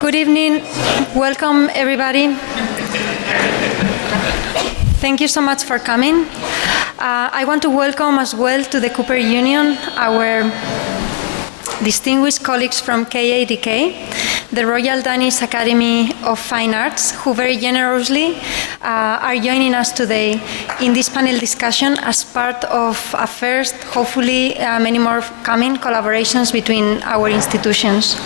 Good evening. Welcome, everybody. Thank you so much for coming. I want to welcome as well to the Cooper Union our distinguished colleagues from KADK, the Royal Danish Academy of Fine Arts, who very generously are joining us today in this panel discussion as part of a first, hopefully many more coming collaborations between our institutions.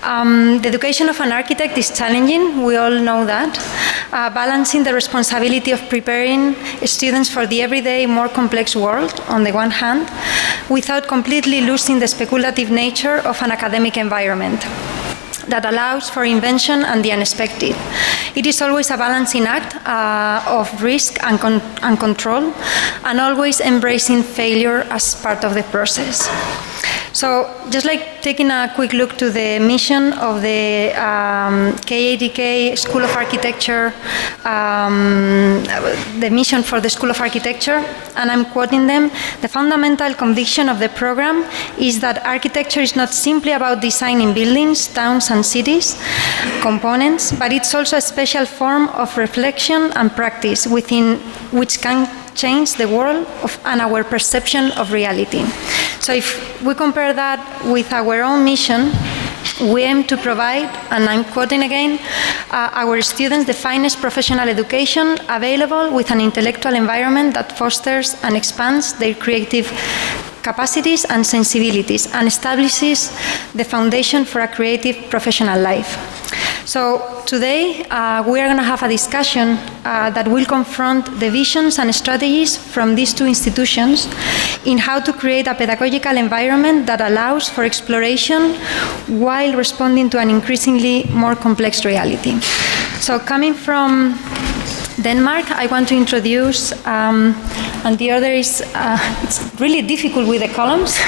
The education of an architect is challenging, we all know that. Balancing the responsibility of preparing students for the everyday, more complex world, on the one hand, without completely losing the speculative nature of an academic environment that allows for invention and the unexpected. It is always a balancing act of risk and control, and always embracing failure as part of the process. So, just like taking a quick look to the mission of the KADK School of Architecture, the mission for the School of Architecture, and I'm quoting them, the fundamental conviction of the program is that architecture is not simply about designing buildings, towns, and cities, components, but it's also a special form of reflection and practice within which can change the world and our perception of reality. So if we compare that with our own mission, we aim to provide, and I'm quoting again, our students the finest professional education available with an intellectual environment that fosters and expands their creative capacities and sensibilities and establishes the foundation for a creative professional life. So today we are going to have a discussion that will confront the visions and strategies from these two institutions in how to create a pedagogical environment that allows for exploration while responding to an increasingly more complex reality. So coming from Denmark, I want to introduce, and the other is, it's really difficult with the columns,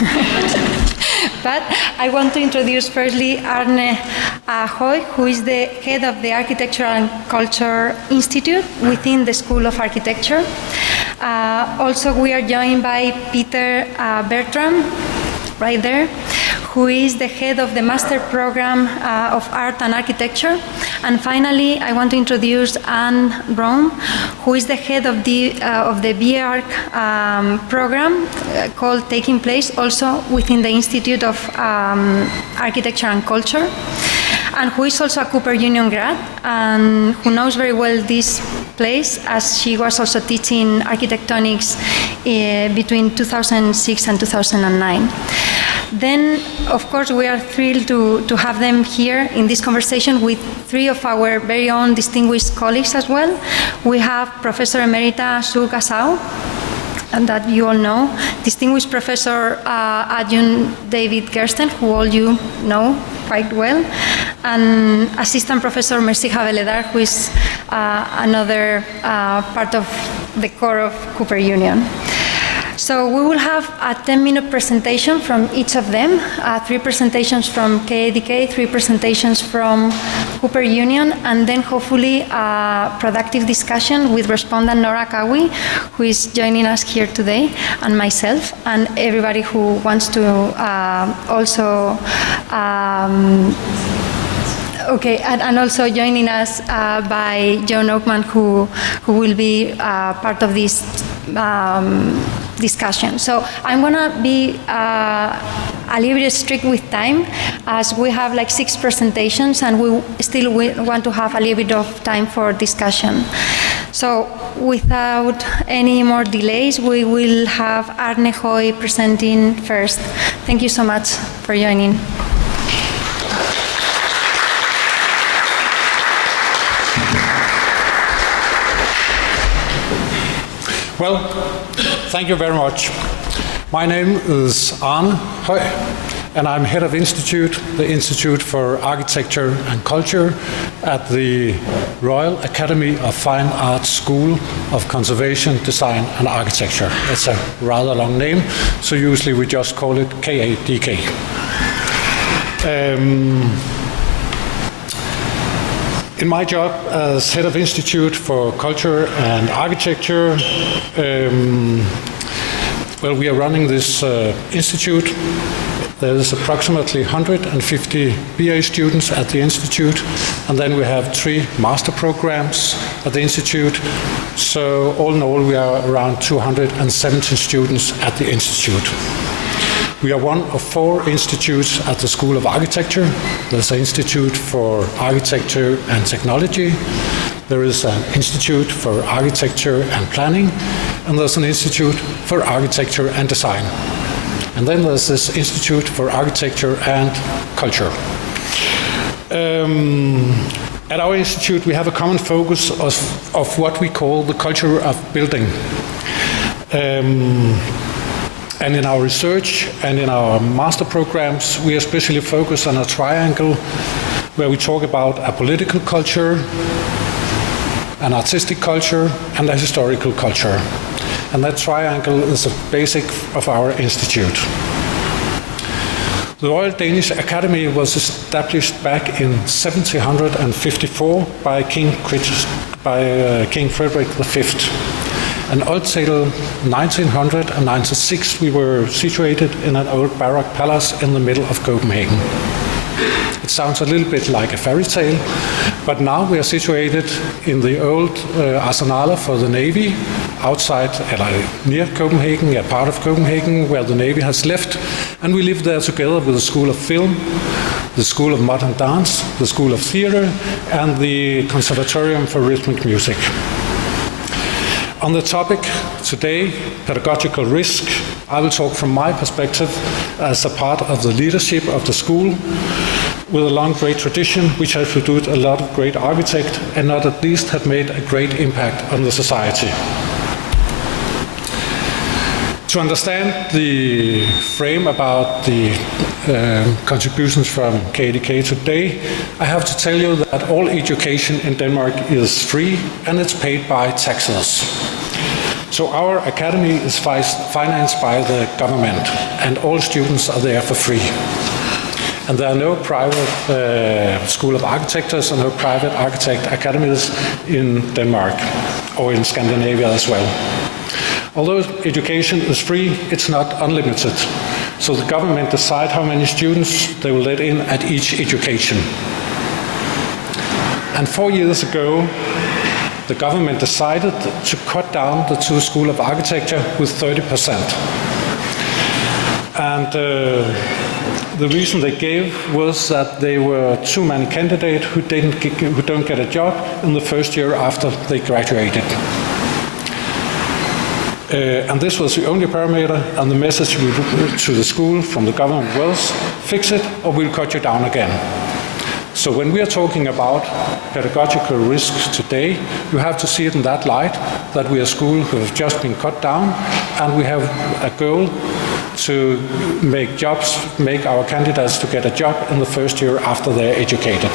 but I want to introduce firstly Arne Høi, who is the head of the Architecture and Culture Institute within the School of Architecture. Also, we are joined by Peter Bertram, right there, who is the head of the Master Program of Art and Architecture. And finally, I want to introduce Anne Romme, who is the head of the BARC program called Taking Place, also within the Institute of Architecture and Culture, and who is also a Cooper Union grad, and who knows very well this place, as she was also teaching architectonics between 2006 and 2009. Then, of course, we are thrilled to have them here in this conversation with three of our very own distinguished colleagues as well. We have Professor Emerita Gussow, and that you all know, distinguished Professor Adjunct David Gersten, who all you know quite well, and Assistant Professor Mersiha Veledar, who is another part of the core of Cooper Union. So we will have a 10-minute presentation from each of them, 3 presentations from KADK, 3 presentations from Cooper Union, and then hopefully a productive discussion with respondent Nora Akawi, who is joining us here today, and myself, and everybody who wants to also okay, and also joining us by Joan Ockman, who will be part of this discussion. So I'm going to be a little bit strict with time, as we have like 6 presentations, and we still want to have a little bit of time for discussion. So without any more delays, we will have Arne Høi presenting first. Thank you so much for joining. Well, thank you very much. My name is Arne Høi, and I'm head of the Institute for Architecture and Culture at the Royal Academy of Fine Arts School of Conservation, Design and Architecture. It's a rather long name, so usually we just call it KADK. In my job as head of Institute for Culture and Architecture, well, we are running this institute There is approximately 150 BA students at the Institute, and then we have 3 master programs at the Institute. So all in all, we are around 270 students at the Institute. We are one of 4 institutes at the School of Architecture. There's an Institute for Architecture and Technology. There is an Institute for Architecture and Planning, and there's an Institute for Architecture and Design. And then there's this Institute for Architecture and Culture. At our institute, we have a common focus of what we call the culture of building. And in our research and in our master programs, we especially focus on a triangle where we talk about a political culture, an artistic culture, and a historical culture. And that triangle is the basic of our institute. The Royal Danish Academy was established back in 1754 by King Frederick V. And until 1996, we were situated in an old baroque palace in the middle of Copenhagen. It sounds a little bit like a fairy tale, but now we are situated in the old arsenal for the Navy, outside, near Copenhagen, a part of Copenhagen where the Navy has left, and we live there together with the School of Film, the School of Modern Dance, the School of Theatre, and the Conservatorium for Rhythmic Music. On the topic today, pedagogical risk, I will talk from my perspective as a part of the leadership of the school with a long, great tradition, which has produced a lot of great architects and not at least have made a great impact on the society. To understand the frame about the contributions from KADK today, I have to tell you that all education in Denmark is free and it's paid by taxes. So our academy is financed by the government and all students are there for free. And there are no private School of Architects and no private architect academies in Denmark or in Scandinavia as well. Although education is free, it's not unlimited. So the government decides how many students they will let in at each education. And 4 years ago, the government decided to cut down the School of Architecture with 30%. And the reason they gave was that there were too many candidates who don't get a job in the first year after they graduated. And this was the only parameter, and the message to the school from the government was, fix it or we'll cut you down again. So when we are talking about pedagogical risks today, you have to see it in that light, that we are a school who have just been cut down, and we have a goal to make our candidates to get a job in the first year after they're educated.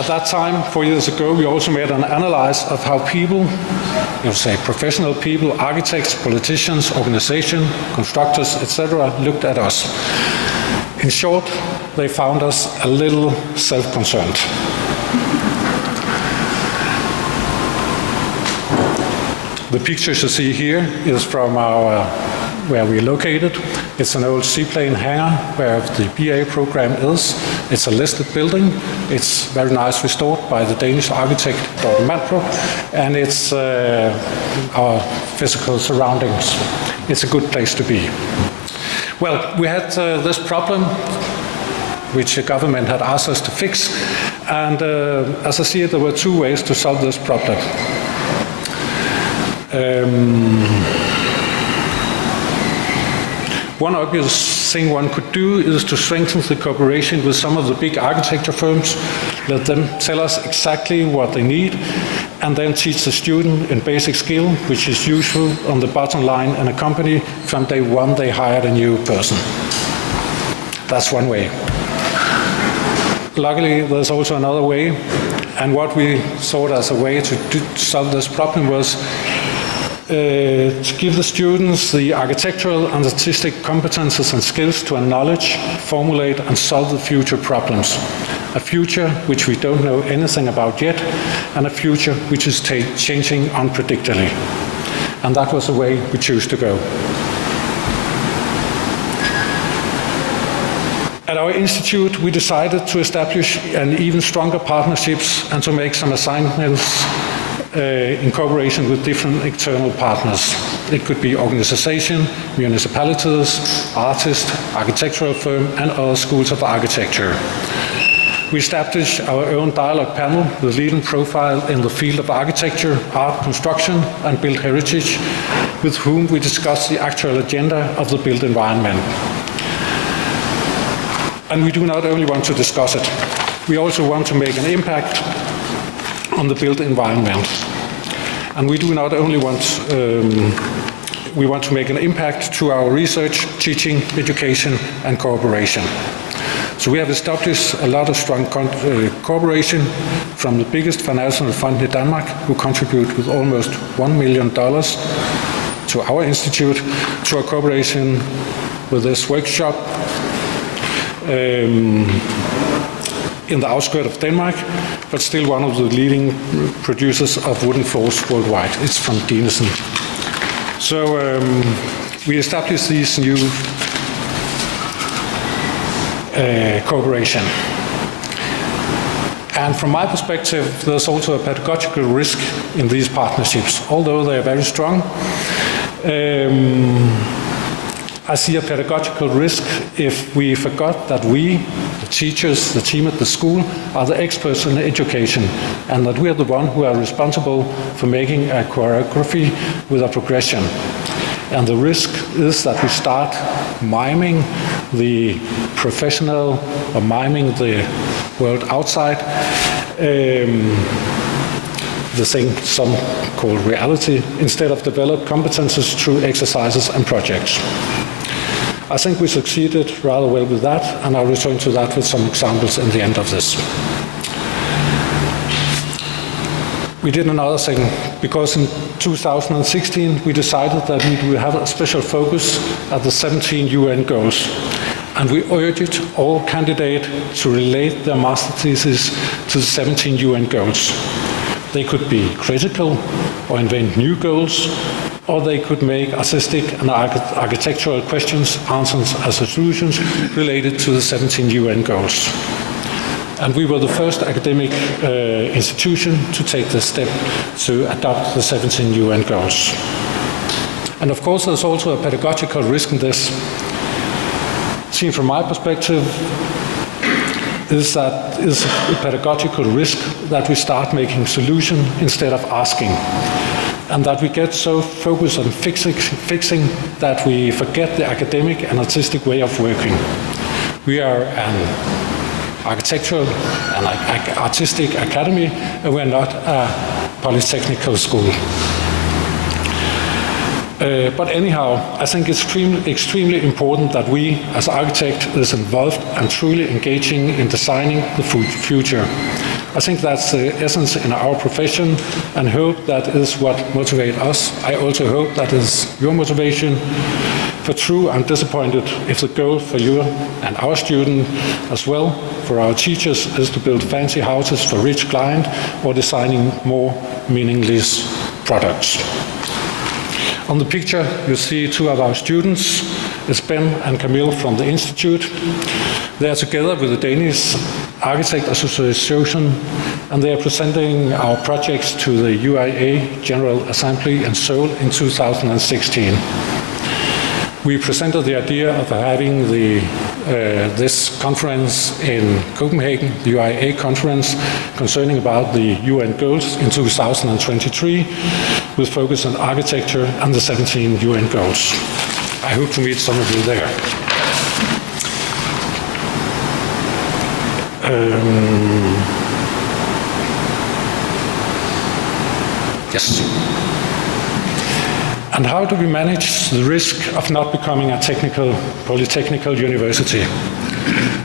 At that time, 4 years ago, we also made an analysis of how people, professional people, architects, politicians, organizations, constructors, etc., looked at us. In short, they found us a little self-concerned. The pictures you see here is from where we're located. It's an old seaplane hangar where the BA program is. It's a listed building. It's very nice restored by the Danish architect Dorte Mandrup, and it's our physical surroundings. It's a good place to be. Well, we had this problem which the government had asked us to fix, and as I see it, there were 2 ways to solve this problem. One obvious thing one could do is to strengthen the cooperation with some of the big architecture firms, let them tell us exactly what they need, and then teach the student in basic skill, which is usual on the bottom line in a company from day one they hired a new person. That's one way. Luckily, there's also another way, and what we thought as a way to solve this problem was to give the students the architectural and artistic competences and skills to acknowledge, formulate and solve the future problems. A future which we don't know anything about yet, and a future which is changing unpredictably. And that was the way we choose to go. At our institute, we decided to establish an even stronger partnerships and to make some assignments in cooperation with different external partners. It could be organization, municipalities, artists, architectural firm, and other schools of architecture. We established our own dialogue panel with leading profile in the field of architecture, art, construction, and built heritage, with whom we discuss the actual agenda of the built environment. And we do not only want to discuss it, we also want to make an impact on the built environment. And we do not only want, we want to make an impact through our research, teaching, education, and cooperation. So we have established a lot of strong cooperation from the biggest financial fund in Denmark, who contribute with almost $1 million to our institute, to a cooperation with this workshop in the outskirts of Denmark, but still one of the leading producers of wooden floors worldwide. It's from Danish. So we established these new cooperation. And from my perspective, there's also a pedagogical risk in these partnerships. Although they are very strong, I see a pedagogical risk if we forgot that we, the teachers, the team at the school, are the experts in education, and that we are the ones who are responsible for making a choreography with a progression. And the risk is that we start miming the professional or miming the world outside, the thing some call reality, instead of develop competences through exercises and projects. I think we succeeded rather well with that, and I'll return to that with some examples in the end of this. We did another thing, because in 2016 we decided that we would have a special focus at the 17 UN goals, and we urged all candidates to relate their master thesis to the 17 UN goals. They could be critical or invent new goals, or they could make artistic and architectural questions, answers as solutions related to the 17 UN goals. And we were the first academic institution to take the step to adopt the 17 UN goals. And of course, there's also a pedagogical risk in this. Seen from my perspective, is a pedagogical risk that we start making solutions instead of asking. And that we get so focused on fixing that we forget the academic and artistic way of working. We are an architectural and artistic academy, and we're not a polytechnical school. But anyhow, I think it's extremely important that we, as architects, is involved and truly engaging in designing the future. I think that's the essence in our profession, and hope that is what motivates us. I also hope that is your motivation. For true, I'm disappointed if the goal for you and our students as well, for our teachers, is to build fancy houses for rich clients or designing more meaningless products. On the picture, you see two of our students. It's Ben and Camille from the Institute. They are together with the Danish Architect Association, and they are presenting our projects to the UIA General Assembly in Seoul in 2016. We presented the idea of having this conference in Copenhagen, the UIA conference, concerning about the UN goals in 2023, with focus on architecture and the 17 UN goals. I hope to meet some of you there. Yes. And how do we manage the risk of not becoming a polytechnical university?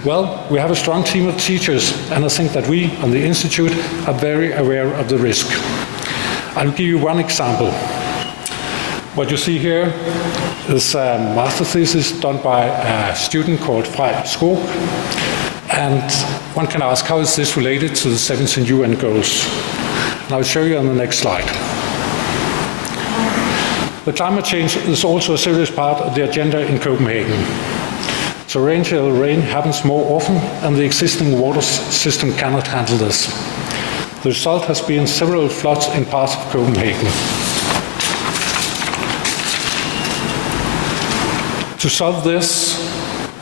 Well, we have a strong team of teachers, and I think that we on the Institute are very aware of the risk. I'll give you one example. What you see here is a master thesis done by a student called Ferguson Gussow. And one can ask, how is this related to the 17 UN goals? And I'll show you on the next slide. The climate change is also a serious part of the agenda in Copenhagen. torrential rain happens more often, and the existing water system cannot handle this. The result has been several floods in parts of Copenhagen. To solve this,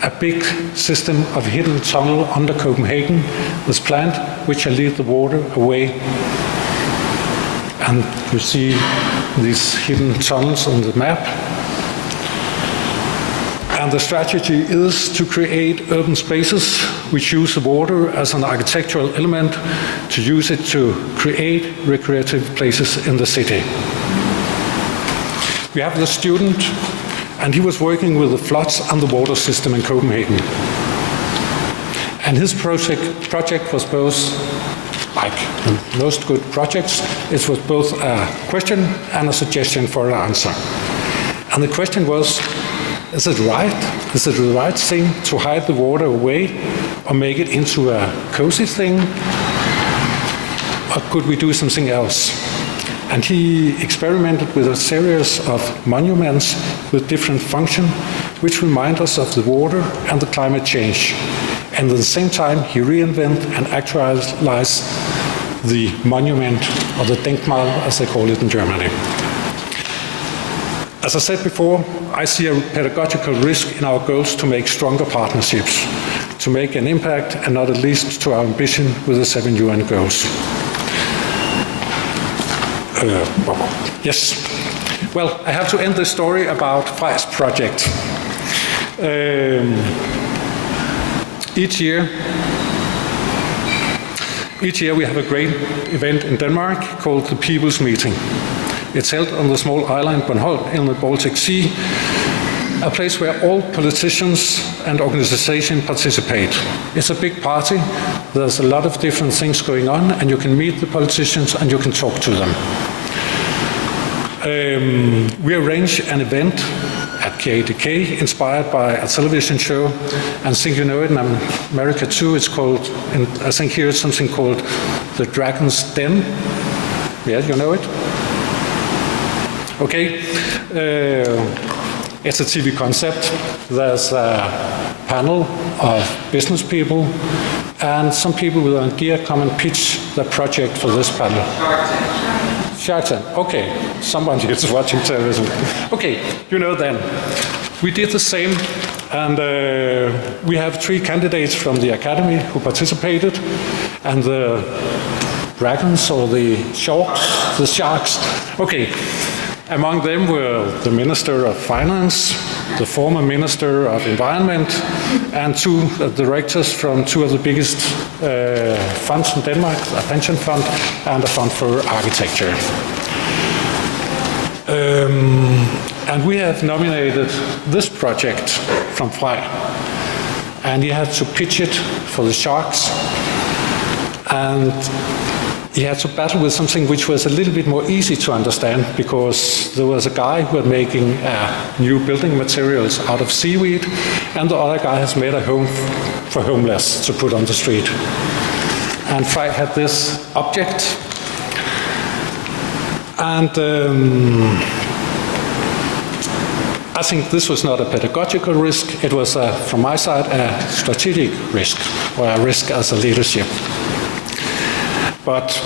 a big system of hidden tunnel under Copenhagen was planned, which shall lead the water away. And you see these hidden tunnels on the map. And the strategy is to create urban spaces which use the water as an architectural element, to use it to create recreative places in the city. We have the student, and he was working with the floods and the water system in Copenhagen. And his project was both, like most good projects, it was both a question and a suggestion for an answer. And the question was, is it right? Is it the right thing to hide the water away or make it into a cozy thing? Or could we do something else? And he experimented with a series of monuments with different functions, which remind us of the water and the climate change. And at the same time, he reinvented and actualized the monument, or the Denkmal, as they call it in Germany. As I said before, I see a pedagogical risk in our goals to make stronger partnerships, to make an impact, and not at least to our ambition with the 7 UN goals. Yes. Well, I have to end this story about Frej's project. Each year we have a great event in Denmark called the People's Meeting. It's held on the small island Bornholm in the Baltic Sea, a place where all politicians and organizations participate. It's a big party. There's a lot of different things going on, and you can meet the politicians and you can talk to them. We arrange an event at KADK inspired by a television show, and I think you know it in America too. It's called, I think here it's something called The Dragon's Den. Yeah, you know it? Okay. It's a TV concept. There's a panel of business people, and some people with an idea come and pitch the project for this panel. Shark Tank. Okay, somebody is watching television. Okay, you know then. We did the same, and we have 3 candidates from the academy who participated, and the dragons or the sharks. Okay. Among them were the Minister of Finance, the former Minister of Environment, and 2 directors from 2 of the biggest funds in Denmark, a pension fund and a fund for architecture. And we have nominated this project from Frej, and he had to pitch it for the sharks, and he had to battle with something which was a little bit more easy to understand, because there was a guy who was making new building materials out of seaweed, and the other guy has made a home for homeless to put on the street. And Frej had this object, and I think this was not a pedagogical risk, it was, from my side, a strategic risk, or a risk as a leadership. But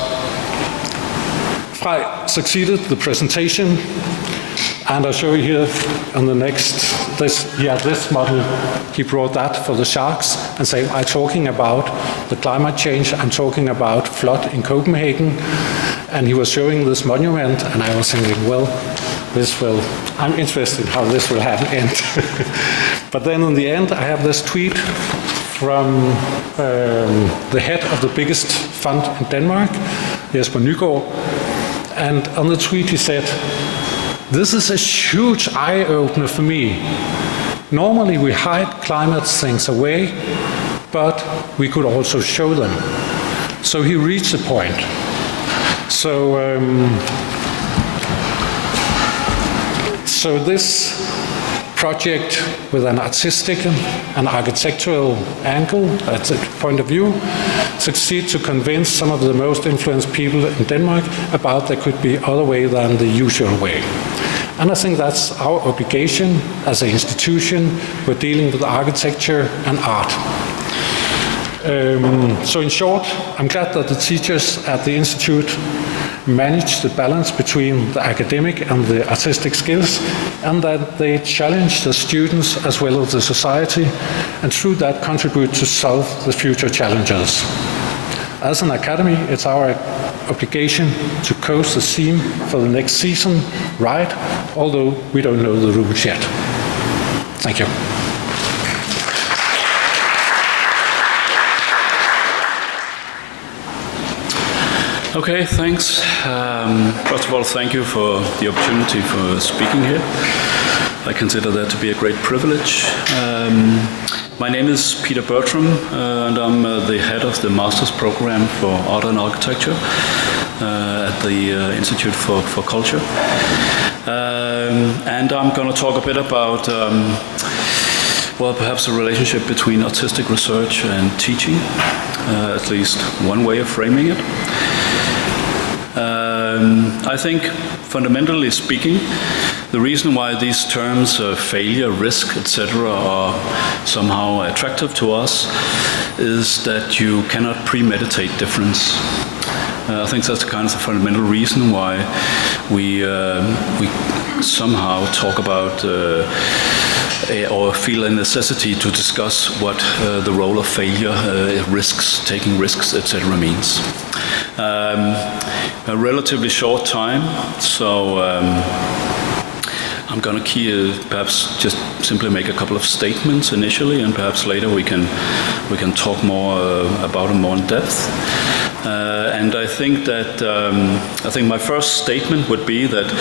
Frej succeeded the presentation, and I'll show you here on the next, this model, he brought that for the sharks and say, I'm talking about the climate change, I'm talking about flood in Copenhagen, and he was showing this monument, and I was thinking, well, I'm interested in how this will end. But then in the end, I have this tweet from the head of the biggest fund in Denmark, Jesper Nygaard, and on the tweet he said, "This is a huge eye-opener for me. Normally we hide climate things away, but we could also show them." So he reached the point. So this project with an artistic and architectural angle, that's a point of view, succeed to convince some of the most influenced people in Denmark about there could be other way than the usual way. And I think that's our obligation as an institution. We're dealing with architecture and art. So in short, I'm glad that the teachers at the Institute manage the balance between the academic and the artistic skills, and that they challenge the students as well as the society, and through that contribute to solve the future challenges. As an academy, it's our obligation to coach the theme for the next season right, although we don't know the rules yet. Thank you. Okay, thanks. First of all, thank you for the opportunity for speaking here. I consider that to be a great privilege. My name is Peter Bertram, and I'm the head of the Master's Program for Art and Architecture at the Institute for Culture. And I'm going to talk a bit about, well, perhaps a relationship between artistic research and teaching, at least one way of framing it. I think, fundamentally speaking, the reason why these terms, failure, risk, etc., are somehow attractive to us is that you cannot premeditate difference. I think that's kind of the fundamental reason why we somehow talk about or feel a necessity to discuss what the role of failure, risks, taking risks, etc. means. A relatively short time, so I'm going to perhaps just simply make a couple of statements initially, and perhaps later we can talk more about them more in depth. And I think that my first statement would be that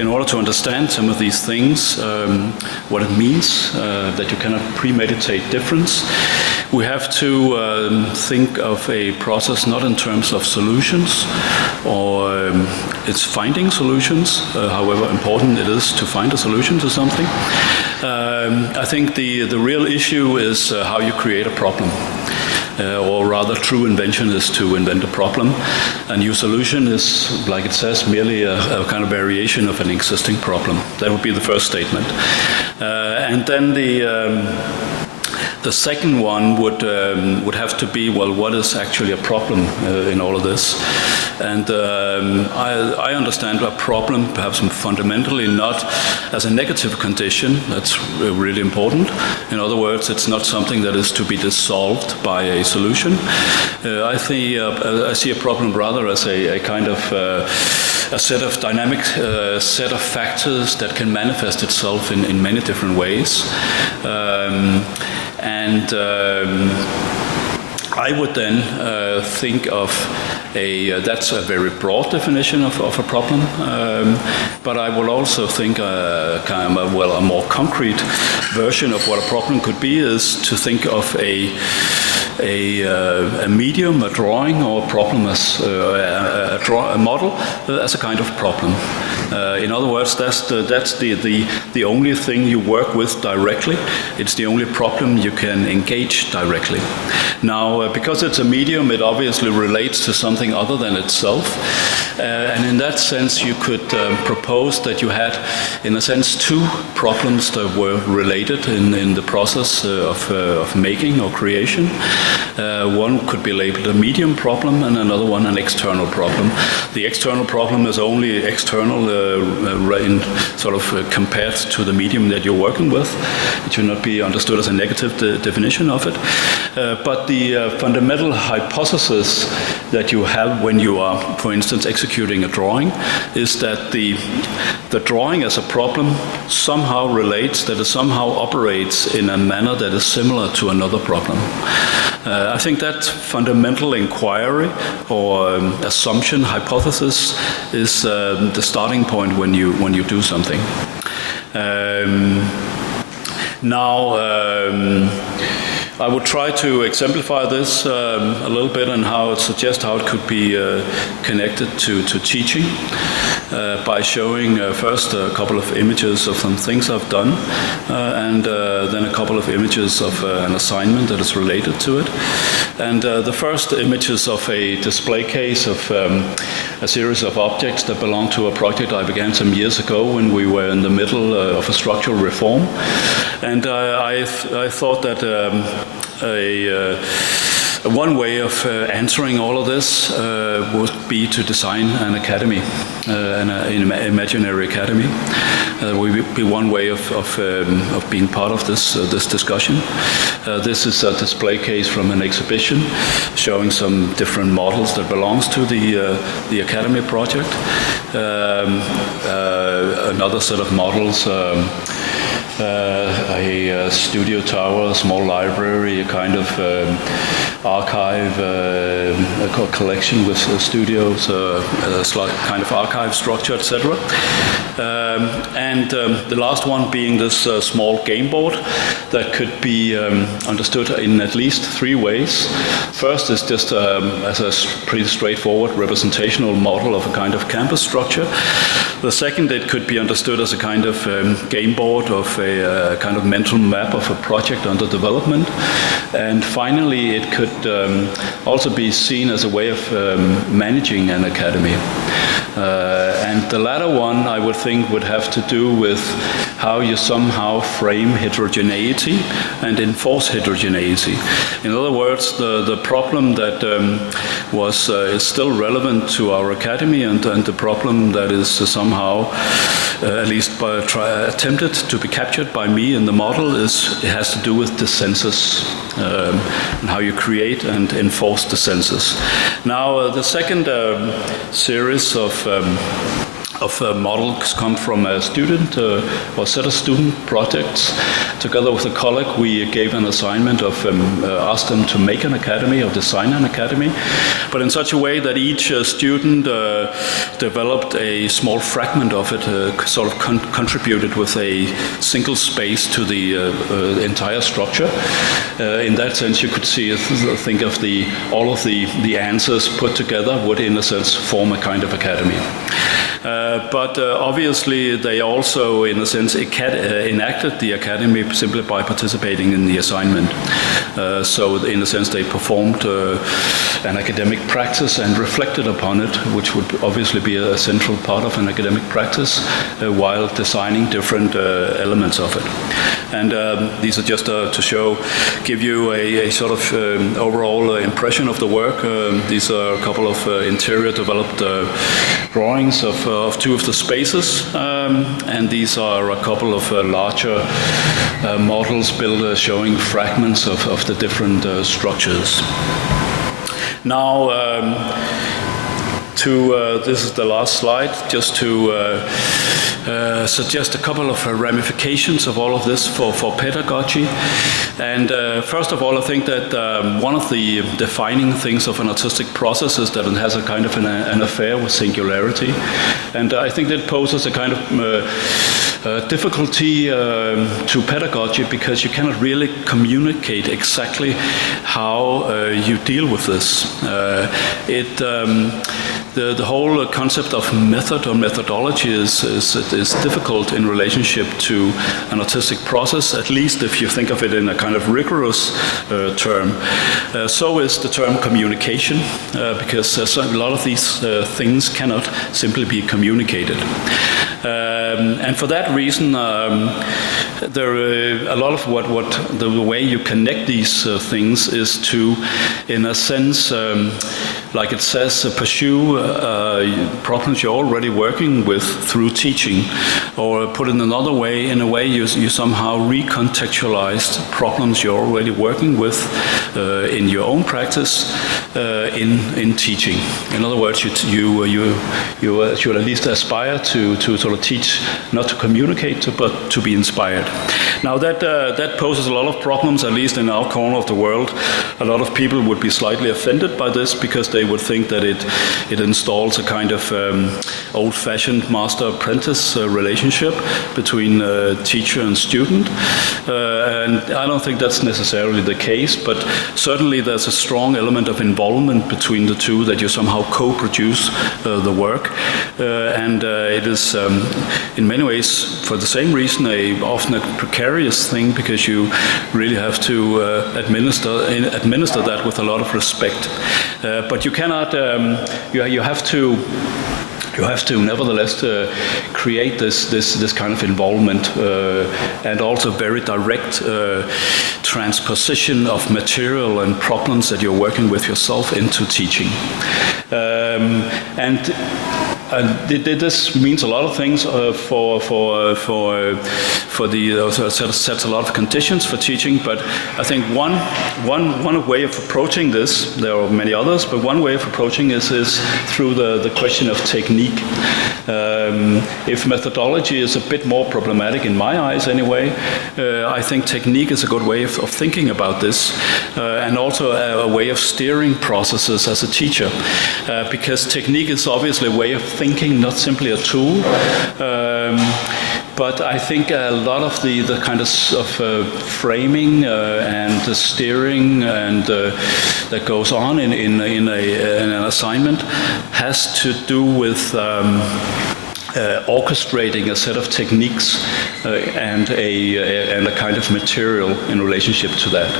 in order to understand some of these things, what it means that you cannot premeditate difference, we have to think of a process not in terms of solutions or it's finding solutions, however important it is to find a solution to something. I think the real issue is how you create a problem. Or rather, true invention is to invent a problem. A new solution is, like it says, merely a kind of variation of an existing problem. That would be the first statement. And then the second one would have to be, well, what is actually a problem in all of this? And I understand a problem, perhaps fundamentally not as a negative condition. That's really important. In other words, it's not something that is to be dissolved by a solution. I see a problem rather as a kind of a set of dynamic set of factors that can manifest itself in many different ways. I would then think of that's a very broad definition of a problem, but I will also think a more concrete version of what a problem could be is to think of a medium, a drawing, or a problem as a model as a kind of problem. In other words, that's the only thing you work with directly. It's the only problem you can engage directly. Now, because it's a medium, it obviously relates to something other than itself. And in that sense, you could propose that you had, in a sense, two problems that were related in the process of making or creation. One could be labeled a medium problem, and another one an external problem. The external problem is only external in sort of compared to the medium that you're working with. It should not be understood as a negative definition of it. But the fundamental hypothesis that you have when you are, for instance, executing a drawing is that the drawing as a problem somehow relates, that it somehow operates in a manner that is similar to another problem. I think that fundamental inquiry or assumption, hypothesis, is the starting point when you do something. I would try to exemplify this a little bit and suggest how it could be connected to teaching by showing first a couple of images of some things I've done and then a couple of images of an assignment that is related to it. And the first image is of a display case of a series of objects that belong to a project I began some years ago when we were in the middle of a structural reform. And I thought that one way of answering all of this would be to design an academy, an imaginary academy. Would be one way of being part of this discussion. This is a display case from an exhibition showing some different models that belongs to the academy project. Another set of models. A studio tower, a small library, a kind of archive, a collection with studios, a slight kind of archive structure, etc. And the last one being this small game board that could be understood in at least three ways. First is just as a pretty straightforward representational model of a kind of campus structure. The second, it could be understood as a kind of game board of a kind of mental map of a project under development. And finally, it could also be seen as a way of managing an academy. And the latter one, I would think, would have to do with how you somehow frame heterogeneity and enforce heterogeneity. In other words, the problem that is still relevant to our academy, and the problem that is somehow, at least attempted to be captured by me in the model, it has to do with the census and how you create and enforce the census. Now, the second series of models come from a student or set of student projects. Together with a colleague, we gave an assignment of asked them to make an academy or design an academy, but in such a way that each student developed a small fragment of it, sort of contributed with a single space to the entire structure. In that sense, you could think of all of the answers put together would, in a sense, form a kind of academy. But obviously they also, in a sense, enacted the academy simply by participating in the assignment. So in a sense they performed an academic practice and reflected upon it, which would obviously be a central part of an academic practice, while designing different elements of it. And these are just to give you a sort of overall impression of the work. These are a couple of interior developed drawings of two of the spaces, and these are a couple of larger models built showing fragments of the different structures. Now, this is the last slide, just to suggest a couple of ramifications of all of this for pedagogy. And first of all, I think that one of the defining things of an artistic process is that it has a kind of an affair with singularity. And I think that poses a kind of difficulty to pedagogy, because you cannot really communicate exactly how you deal with this. The whole concept of method or methodology is difficult in relationship to an artistic process, at least if you think of it in a kind of rigorous term. So is the term communication, because a lot of these things cannot simply be communicated. And for that reason, there a lot of the way you connect these things is to, in a sense, like it says, pursue problems you're already working with through teaching, or put in another way, in a way you somehow recontextualized problems you're already working with in your own practice in teaching. In other words, you should at least aspire to sort of teach, not to communicate, but to be inspired. Now that poses a lot of problems, at least in our corner of the world. A lot of people would be slightly offended by this, because they would think that it installs a kind of old-fashioned master-apprentice relationship between teacher and student. And I don't think that's necessarily the case, but certainly there's a strong element of involvement between the two, that you somehow co-produce the work. And it is, in many ways, for the same reason, often a precarious thing, because you really have to administer that with a lot of respect. But you cannot. You have to. You have to nevertheless create this kind of involvement and also very direct transposition of material and problems that you're working with yourself into teaching. And this means a lot of things for the sets a lot of conditions for teaching. But I think one way of approaching this, there are many others, but one way of approaching is through the question of technique. If methodology is a bit more problematic in my eyes anyway, I think technique is a good way of thinking about this, and also a way of steering processes as a teacher, because technique is obviously a way of thinking, not simply a tool. But I think a lot of the kind of framing and the steering and that goes on in an assignment has to do with orchestrating a set of techniques and a kind of material in relationship to that.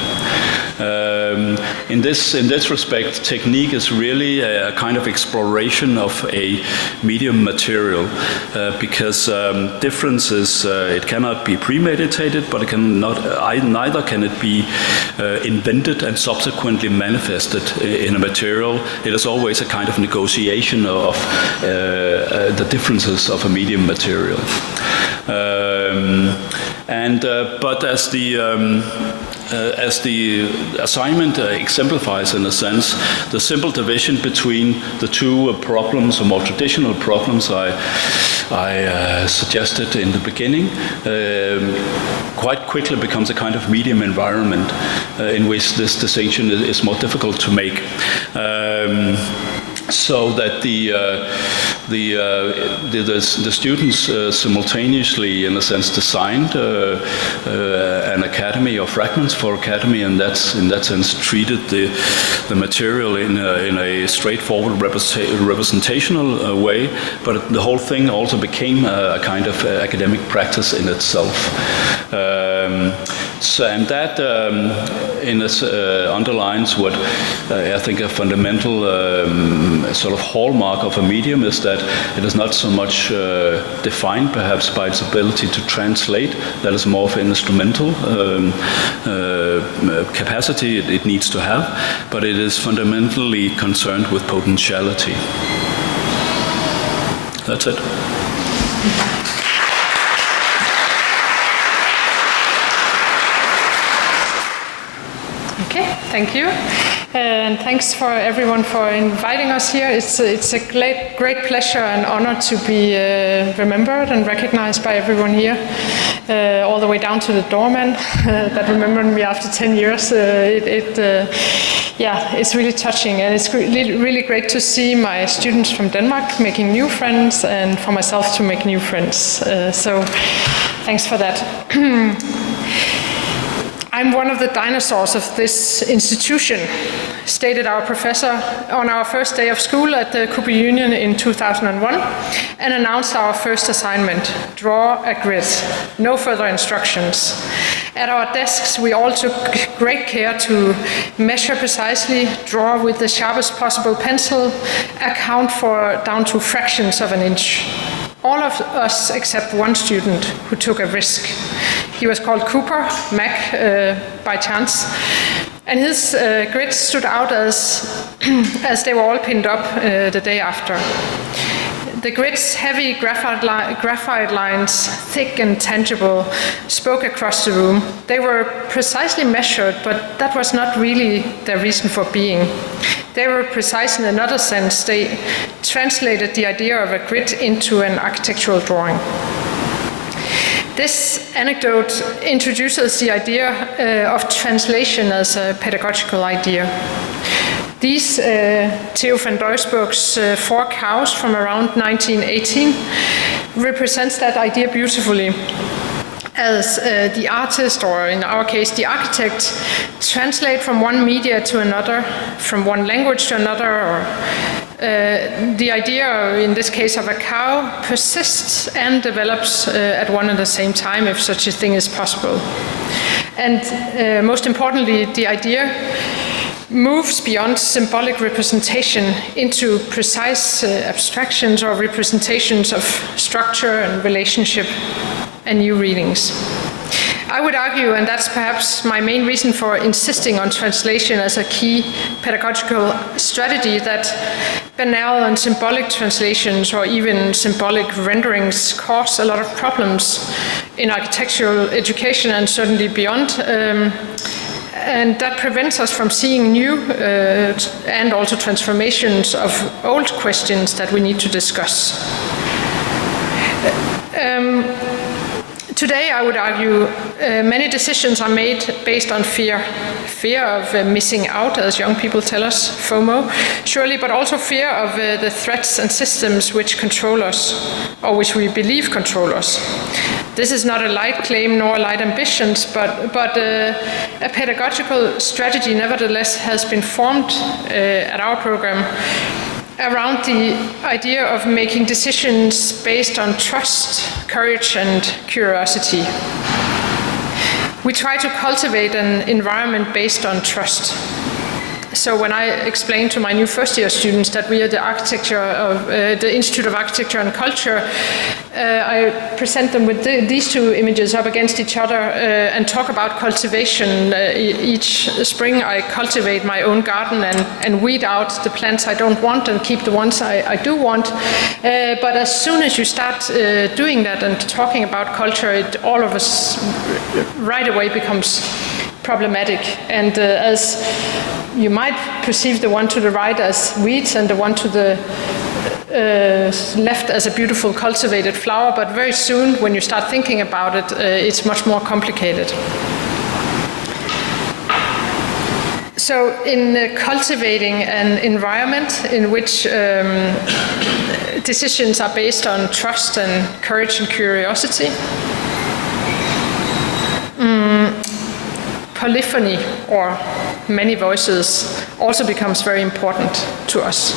In this respect, technique is really a kind of exploration of a medium material, because differences, it cannot be premeditated, but it neither can it be invented and subsequently manifested in a material. It is always a kind of negotiation of the differences of a medium material. But as the assignment exemplifies, in a sense, the simple division between the two problems, or more traditional problems I suggested in the beginning, quite quickly becomes a kind of medium environment in which this distinction is more difficult to make. So that the students simultaneously, in a sense, designed an academy or fragments for academy, and that's in that sense treated the material in a straightforward representational way. But the whole thing also became a kind of academic practice in itself. And that underlines what I think a fundamental sort of hallmark of a medium is that it is not so much defined perhaps by its ability to translate. That is more of an instrumental capacity it needs to have, but it is fundamentally concerned with potentiality. That's it. Thank you, and thanks for everyone for inviting us here. It's a great pleasure and honor to be remembered and recognized by everyone here, all the way down to the doorman that remembered me after 10 years. It's really touching, and it's really great to see my students from Denmark making new friends, and for myself to make new friends. So thanks for that. I'm one of the dinosaurs of this institution, stated our professor on our first day of school at the Cooper Union in 2001, and announced our first assignment, draw a grid, no further instructions. At our desks, we all took great care to measure precisely, draw with the sharpest possible pencil, account for down to fractions of an inch. All of us except one student who took a risk. He was called Cooper, Mac, by chance, and his grids stood out as they were all pinned up the day after. The grid's heavy graphite lines, thick and tangible, spoke across the room. They were precisely measured, but that was not really their reason for being. They were precise in another sense. They translated the idea of a grid into an architectural drawing. This anecdote introduces the idea of translation as a pedagogical idea. These Theo van Doesburg's 4 cows from around 1918 represents that idea beautifully, as the artist, or in our case the architect, translate from one media to another, from one language to another, or the idea, in this case of a cow, persists and develops at one and the same time, if such a thing is possible. And most importantly, the idea moves beyond symbolic representation into precise abstractions or representations of structure and relationship and new readings. I would argue, and that's perhaps my main reason for insisting on translation as a key pedagogical strategy, that banal and symbolic translations or even symbolic renderings cause a lot of problems in architectural education and certainly beyond. And that prevents us from seeing new and also transformations of old questions that we need to discuss. Today, I would argue, many decisions are made based on fear. Fear of missing out, as young people tell us, FOMO, surely, but also fear of the threats and systems which control us, or which we believe control us. This is not a light claim nor light ambitions, but a pedagogical strategy nevertheless has been formed at our program around the idea of making decisions based on trust, courage, and curiosity. We try to cultivate an environment based on trust. So when I explain to my new first-year students that we are the Institute of Architecture and Culture, I present them with these two images up against each other and talk about cultivation. Each spring I cultivate my own garden and weed out the plants I don't want and keep the ones I do want. But as soon as you start doing that and talking about culture, all of us right away becomes problematic. And as you might perceive the one to the right as weeds and the one to the left as a beautiful cultivated flower, but very soon when you start thinking about it, it's much more complicated. So in cultivating an environment in which decisions are based on trust and courage and curiosity, polyphony, or many voices, also becomes very important to us.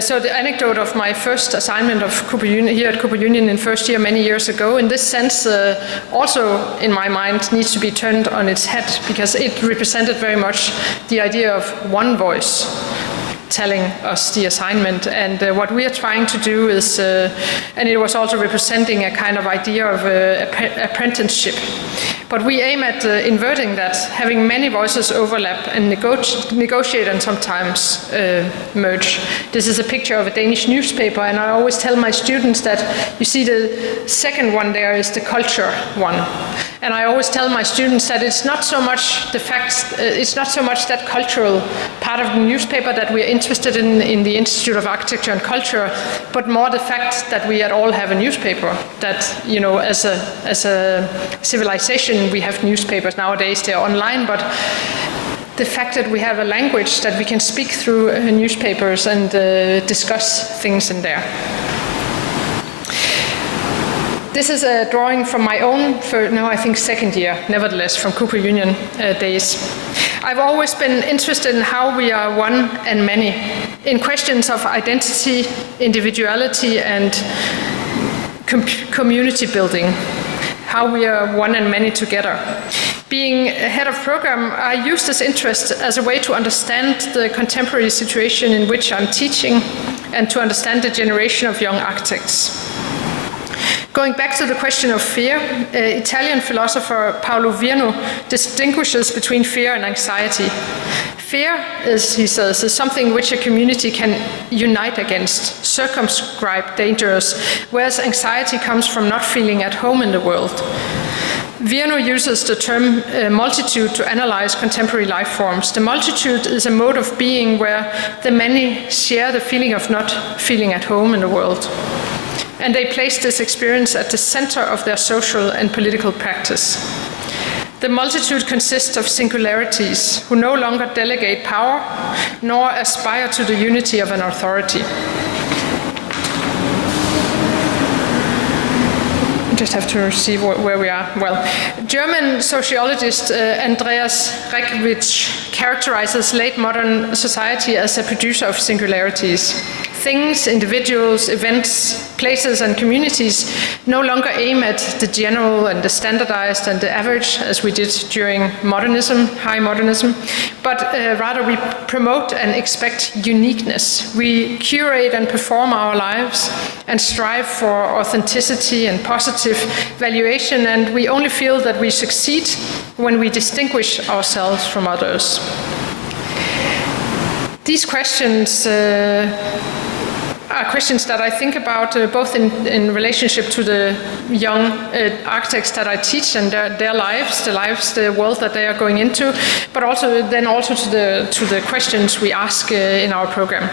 So the anecdote of my first assignment of Cooper Union, here at Cooper Union in first year many years ago, in this sense also in my mind needs to be turned on its head, because it represented very much the idea of one voice telling us the assignment. And what we are trying to do is, and it was also representing a kind of idea of apprenticeship. But we aim at inverting that, having many voices overlap and negotiate and sometimes merge. This is a picture of a Danish newspaper, and I always tell my students that, you see the second one there is the culture one. And I always tell my students that it's not so much the facts, it's not so much that cultural part of the newspaper that we are interested in the Institute of Architecture and Culture, but more the fact that we at all have a newspaper. That, you know, as a civilization, we have newspapers nowadays, they're online, but the fact that we have a language that we can speak through newspapers and discuss things in there. This is a drawing from my own, I think second year, nevertheless, from Cooper Union days. I've always been interested in how we are one and many, in questions of identity, individuality, and community building, how we are one and many together. Being head of program, I use this interest as a way to understand the contemporary situation in which I'm teaching and to understand the generation of young architects. Going back to the question of fear, Italian philosopher Paolo Virno distinguishes between fear and anxiety. Fear, as he says, is something which a community can unite against, circumscribe dangers, whereas anxiety comes from not feeling at home in the world. Virno uses the term multitude to analyze contemporary life forms. The multitude is a mode of being where the many share the feeling of not feeling at home in the world. And they place this experience at the center of their social and political practice. The multitude consists of singularities who no longer delegate power, nor aspire to the unity of an authority. I just have to see where we are. Well, German sociologist Andreas Reckwitz characterizes late modern society as a producer of singularities. things, individuals, events, places, and communities no longer aim at the general and the standardized and the average, as we did during modernism, high modernism, but rather we promote and expect uniqueness. We curate and perform our lives and strive for authenticity and positive valuation, and we only feel that we succeed when we distinguish ourselves from others. These questions are questions that I think about both in relationship to the young architects that I teach and their lives, the world that they are going into, but also to the questions we ask in our program.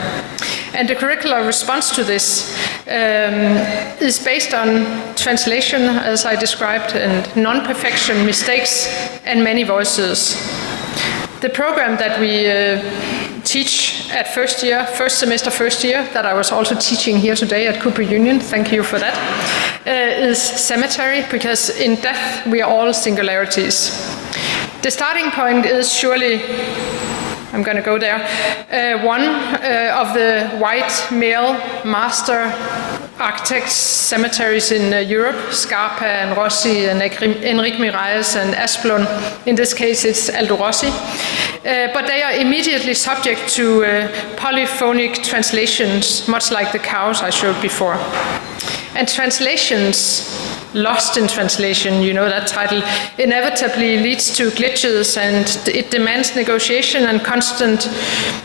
And the curricular response to this is based on translation, as I described, and non-perfection, mistakes, and many voices. The program that we teach at first semester, that I was also teaching here today at Cooper Union, thank you for that, is cemetery, because in death we are all singularities. The starting point is surely, I'm going to go there, one of the white male master architects cemeteries in Europe, Scarpa and Rossi and Enric Miralles and Asplund. In this case it's Aldo Rossi. But they are immediately subject to polyphonic translations, much like the cows I showed before. And translations, lost in translation, you know that title, inevitably leads to glitches, and it demands negotiation and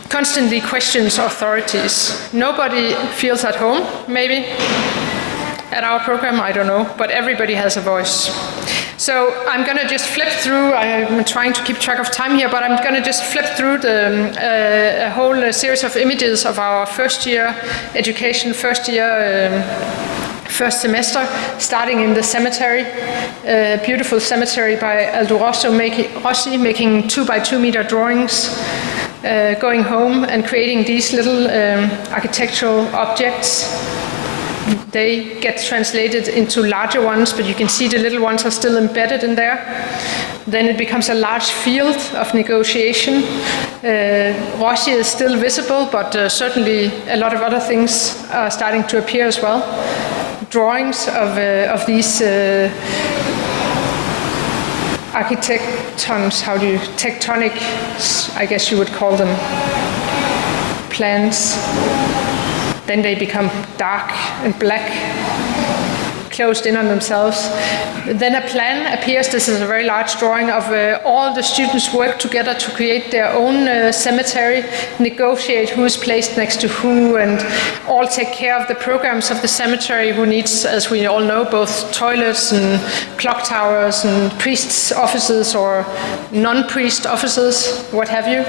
constantly questions authorities. Nobody feels at home, maybe, at our program, I don't know, but everybody has a voice. So I'm going to just flip through, I'm trying to keep track of time here, but I'm going to just flip through a whole series of images of our first year education, first semester, starting in the cemetery, beautiful cemetery by Aldo Rossi making 2x2 meter drawings, going home and creating these little architectural objects. They get translated into larger ones, but you can see the little ones are still embedded in there. Then it becomes a large field of negotiation. Rossi is still visible, but certainly a lot of other things are starting to appear as well. Drawings of these tectonic, I guess you would call them, plans. Then they become dark and black, closed in on themselves. Then a plan appears. This is a very large drawing of all the students work together to create their own cemetery, negotiate who is placed next to who, and all take care of the programs of the cemetery, who needs, as we all know, both toilets and clock towers and priests' offices or non-priest offices, what have you.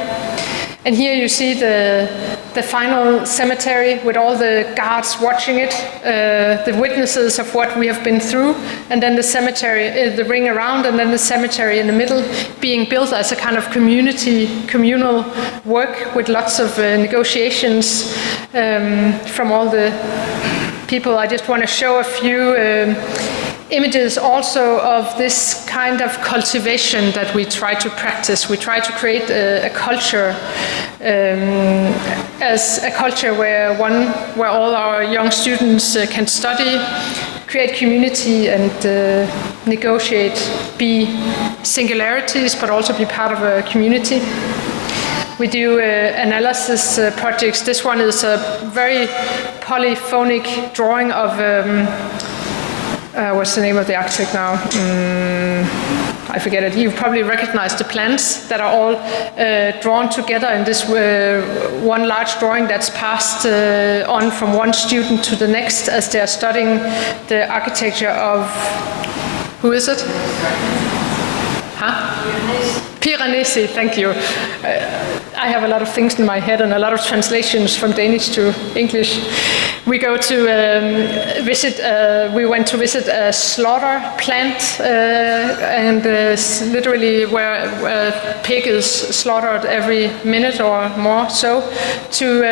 And here you see the final cemetery with all the guards watching it, the witnesses of what we have been through, and then the cemetery, the ring around, and then the cemetery in the middle, being built as a kind of communal work with lots of negotiations from all the people. I just want to show a few images also of this kind of cultivation that we try to practice. We try to create a culture, as a culture where all our young students can study, create community, and negotiate, be singularities, but also be part of a community. We do analysis projects. This one is a very polyphonic drawing of what's the name of the architect now? I forget it. You've probably recognized the plans that are all drawn together in this one large drawing that's passed on from one student to the next as they're studying the architecture of, who is it? Piranesi, thank you. I have a lot of things in my head and a lot of translations from Danish to English. We go to we went to visit a slaughter plant, and literally where a pig is slaughtered every minute or more, so to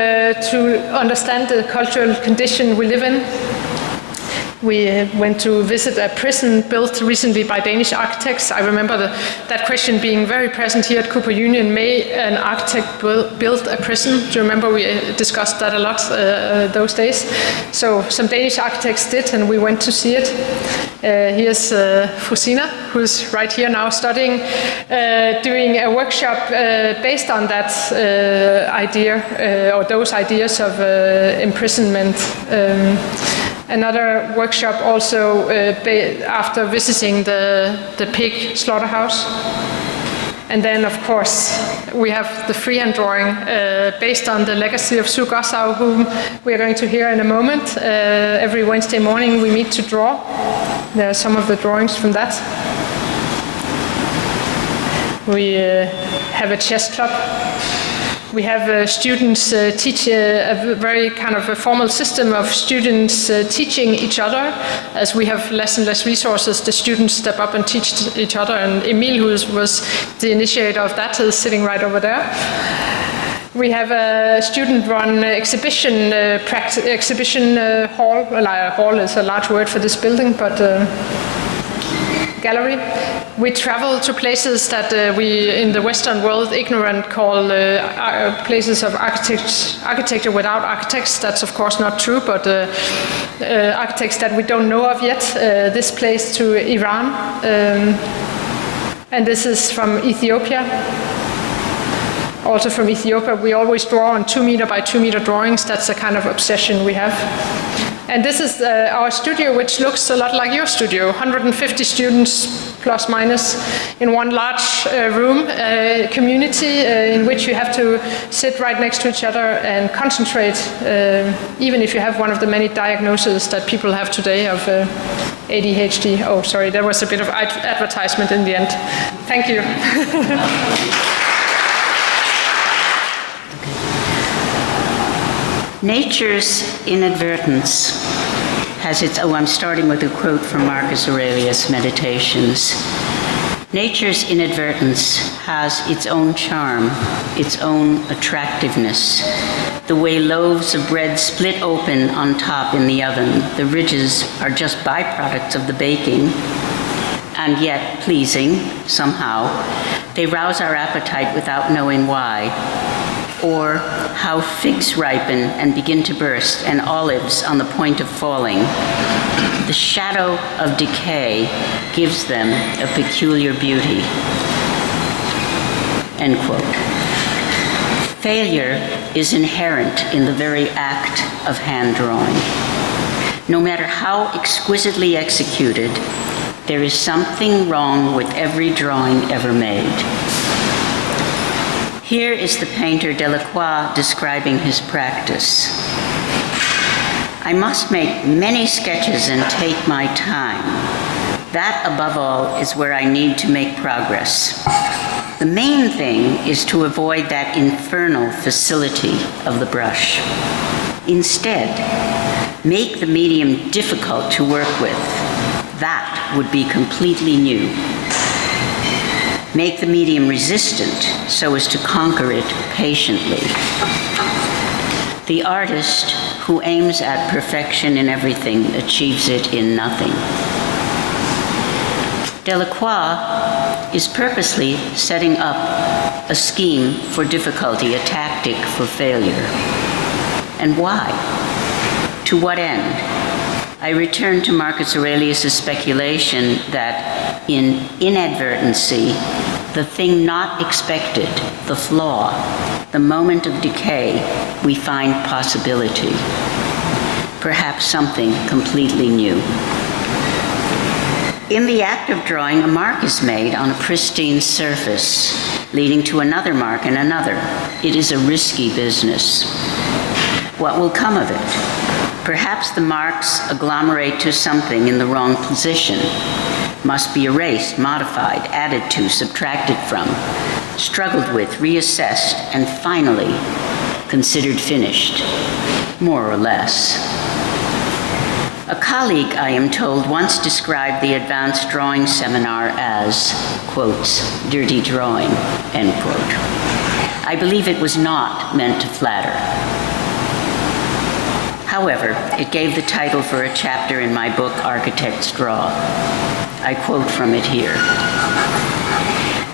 understand the cultural condition we live in. We went to visit a prison built recently by Danish architects. I remember that question being very present here at Cooper Union. May an architect build a prison? Do you remember we discussed that a lot those days? So some Danish architects did, and we went to see it. Here's Frusina, who's right here now studying, doing a workshop based on that idea, or those ideas of imprisonment. Another workshop also after visiting the pig slaughterhouse. And then, of course, we have the freehand drawing based on the legacy of Sue Gussow, whom we are going to hear in a moment. Every Wednesday morning we meet to draw. There are some of the drawings from that. We have a chess club. We have students teach a very kind of a formal system of students teaching each other. As we have less and less resources, the students step up and teach each other. And Emil, who was the initiator of that, is sitting right over there. We have a student-run exhibition hall. Well, hall is a large word for this building, but gallery. We travel to places that we, in the Western world, ignorant call places of architecture without architects. That's of course not true, but architects that we don't know of yet. This place to Iran, and this is from Ethiopia. Also from Ethiopia, we always draw on 2 meter by 2 meter drawings. That's a kind of obsession we have. And this is our studio, which looks a lot like your studio. 150 students, plus minus, in one large room, community in which you have to sit right next to each other and concentrate, even if you have one of the many diagnoses that people have today of ADHD. Oh, sorry, there was a bit of advertisement in the end. Thank you. Nature's inadvertence has its, I'm starting with a quote from Marcus Aurelius' Meditations. Nature's inadvertence has its own charm, its own attractiveness. The way loaves of bread split open on top in the oven, the ridges are just byproducts of the baking, and yet pleasing, somehow. They rouse our appetite without knowing why. Or how figs ripen and begin to burst, and olives on the point of falling. The shadow of decay gives them a peculiar beauty. End quote. Failure is inherent in the very act of hand drawing. No matter how exquisitely executed, there is something wrong with every drawing ever made. Here is the painter Delacroix describing his practice. I must make many sketches and take my time. That, above all, is where I need to make progress. The main thing is to avoid that infernal facility of the brush. Instead, make the medium difficult to work with. That would be completely new. Make the medium resistant so as to conquer it patiently. The artist who aims at perfection in everything achieves it in nothing. Delacroix is purposely setting up a scheme for difficulty, a tactic for failure. And why? To what end? I return to Marcus Aurelius' speculation that in inadvertency, the thing not expected, the flaw, the moment of decay, we find possibility. Perhaps something completely new. In the act of drawing, a mark is made on a pristine surface, leading to another mark and another. It is a risky business. What will come of it? Perhaps the marks agglomerate to something in the wrong position, must be erased, modified, added to, subtracted from, struggled with, reassessed, and finally considered finished, more or less. A colleague, I am told, once described the advanced drawing seminar as, quotes, dirty drawing, end quote. I believe it was not meant to flatter. However, it gave the title for a chapter in my book, Architects Draw. I quote from it here.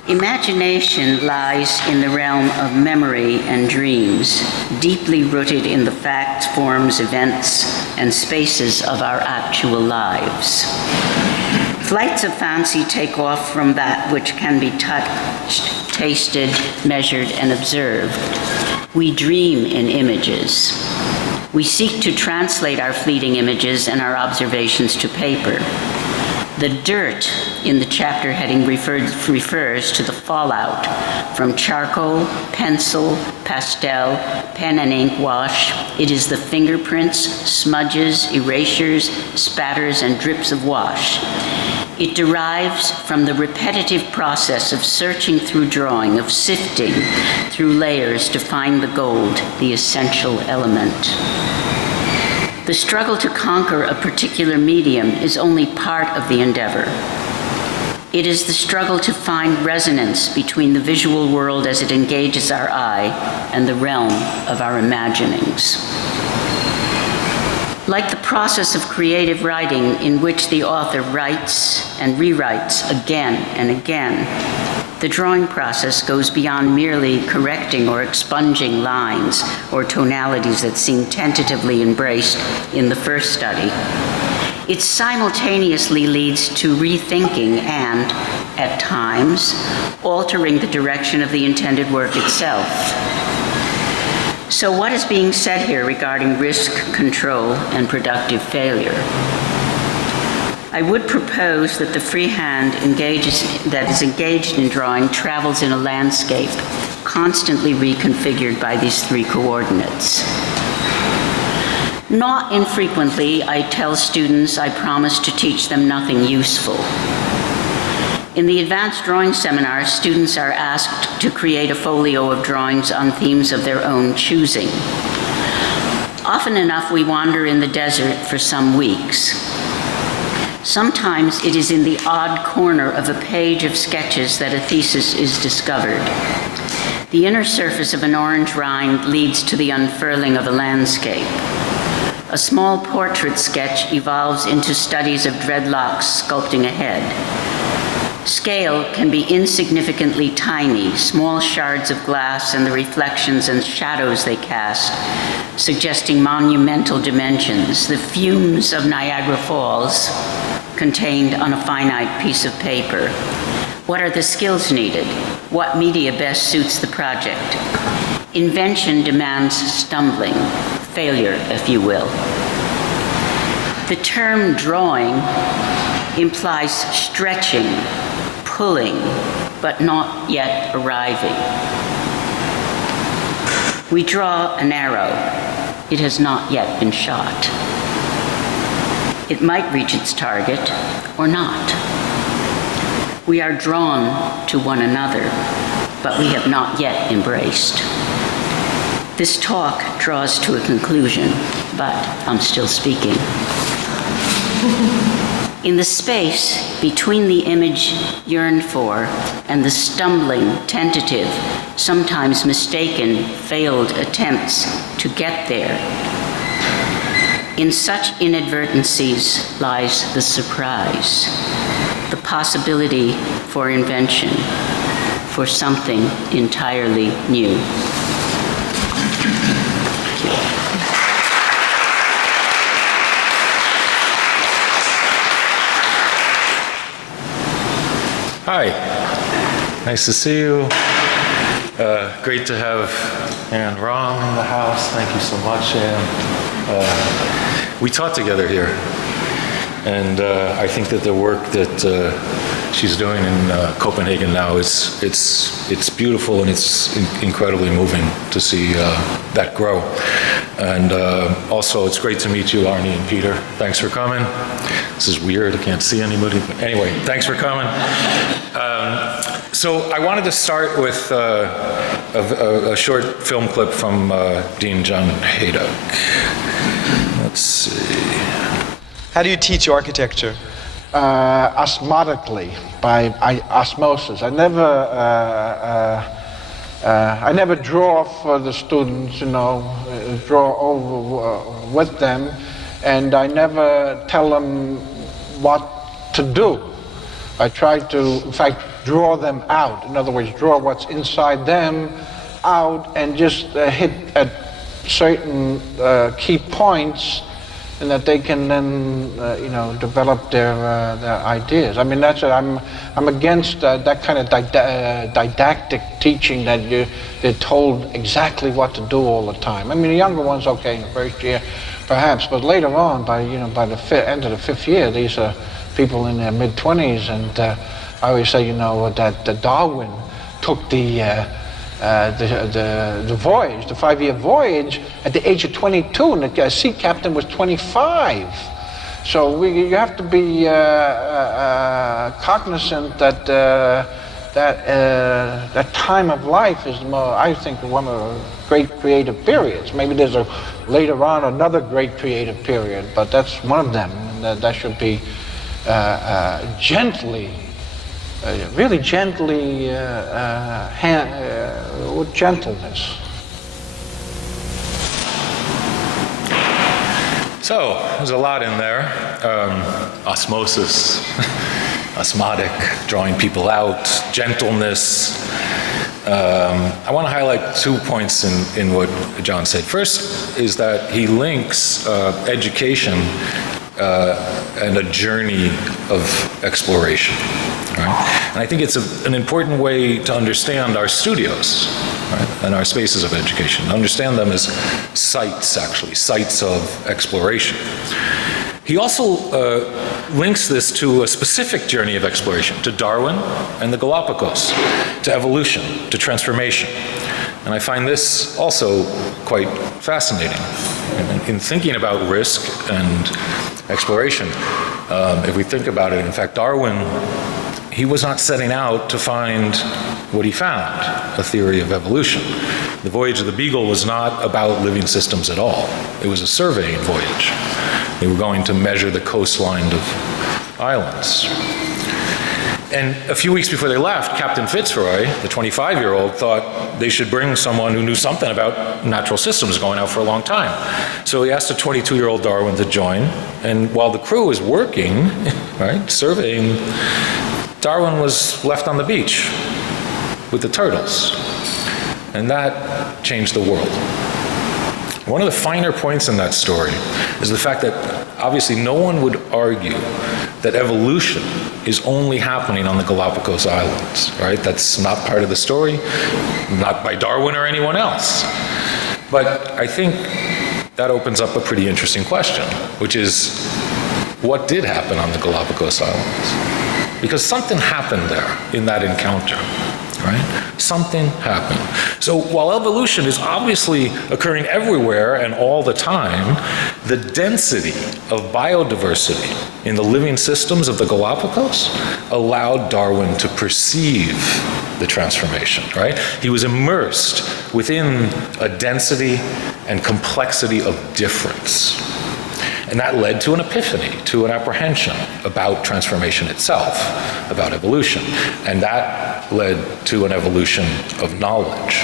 Imagination lies in the realm of memory and dreams, deeply rooted in the facts, forms, events, and spaces of our actual lives. Flights of fancy take off from that which can be touched, tasted, measured, and observed. We dream in images. We seek to translate our fleeting images and our observations to paper. The dirt in the chapter heading refers to the fallout from charcoal, pencil, pastel, pen and ink wash. It is the fingerprints, smudges, erasures, spatters, and drips of wash. It derives from the repetitive process of searching through drawing, of sifting through layers to find the gold, the essential element. The struggle to conquer a particular medium is only part of the endeavor. It is the struggle to find resonance between the visual world as it engages our eye and the realm of our imaginings. Like the process of creative writing in which the author writes and rewrites again and again, the drawing process goes beyond merely correcting or expunging lines or tonalities that seem tentatively embraced in the first study. It simultaneously leads to rethinking and, at times, altering the direction of the intended work itself. So what is being said here regarding risk, control, and productive failure? I would propose that the free hand that is engaged in drawing travels in a landscape constantly reconfigured by these three coordinates. Not infrequently, I tell students I promise to teach them nothing useful. In the advanced drawing seminar, students are asked to create a folio of drawings on themes of their own choosing. Often enough, we wander in the desert for some weeks. Sometimes it is in the odd corner of a page of sketches that a thesis is discovered. The inner surface of an orange rind leads to the unfurling of a landscape. A small portrait sketch evolves into studies of dreadlocks sculpting a head. Scale can be insignificantly tiny, small shards of glass and the reflections and shadows they cast, suggesting monumental dimensions, the fumes of Niagara Falls contained on a finite piece of paper. What are the skills needed? What media best suits the project? Invention demands stumbling, failure, if you will. The term drawing implies stretching, pulling, but not yet arriving. We draw an arrow. It has not yet been shot. It might reach its target or not. We are drawn to one another, but we have not yet embraced. This talk draws to a conclusion, but I'm still speaking. In the space between the image yearned for and the stumbling, tentative, sometimes mistaken, failed attempts to get there, in such inadvertencies lies the surprise, the possibility for invention, for something entirely new. Hi, nice to see you. Great to have Anne Romme in the house. Thank you so much, Anne. We taught together here, and I think that the work that she's doing in Copenhagen now it's beautiful, and it's incredibly moving to see that grow. And also, it's great to meet you, Arne and Peter. Thanks for coming. This is weird, I can't see anybody, but anyway, thanks for coming. So I wanted to start with a short film clip from Dean Joan Hyde. Let's see. How do you teach architecture? Osmotically, by osmosis. I never draw for the students, draw over with them, and I never tell them what to do. I try to, in fact, draw them out. In other words, draw what's inside them out and just hit at certain key points, and that they can then, develop their ideas. I mean, that's it. I'm against that kind of didactic teaching that they're told exactly what to do all the time. I mean, the younger ones, okay, in the first year, perhaps, but later on, by the end of the fifth year, these are people in their mid-20s, and I always say, that Darwin took the voyage, the 5-year voyage, at the age of 22, and the sea captain was 25. So you have to be cognizant that that time of life is more, I think, one of the great creative periods. Maybe there's later on another great creative period, but that's one of them, and that should be gently. Really gently, with gentleness. So, there's a lot in there. Osmosis, osmotic, drawing people out, gentleness. I want to highlight 2 points in what John said. First is that he links education and a journey of exploration. Right? And I think it's an important way to understand our studios, right, and our spaces of education. Understand them as sites, actually, sites of exploration. He also links this to a specific journey of exploration, to Darwin and the Galapagos, to evolution, to transformation. And I find this also quite fascinating. In thinking about risk and exploration, if we think about it, in fact, Darwin, he was not setting out to find what he found, a theory of evolution. The voyage of the Beagle was not about living systems at all. It was a surveying voyage. They were going to measure the coastline of islands. And a few weeks before they left, Captain Fitzroy, the 25-year-old, thought they should bring someone who knew something about natural systems going out for a long time. So he asked the 22-year-old Darwin to join, and while the crew was working, right, surveying, Darwin was left on the beach with the turtles. And that changed the world. One of the finer points in that story is the fact that obviously no one would argue that evolution is only happening on the Galapagos Islands, right? That's not part of the story, not by Darwin or anyone else. But I think that opens up a pretty interesting question, which is, what did happen on the Galapagos Islands? Because something happened there in that encounter. Right? Something happened. So while evolution is obviously occurring everywhere and all the time, the density of biodiversity in the living systems of the Galapagos allowed Darwin to perceive the transformation, right? He was immersed within a density and complexity of difference. And that led to an epiphany, to an apprehension about transformation itself, about evolution. And that led to an evolution of knowledge.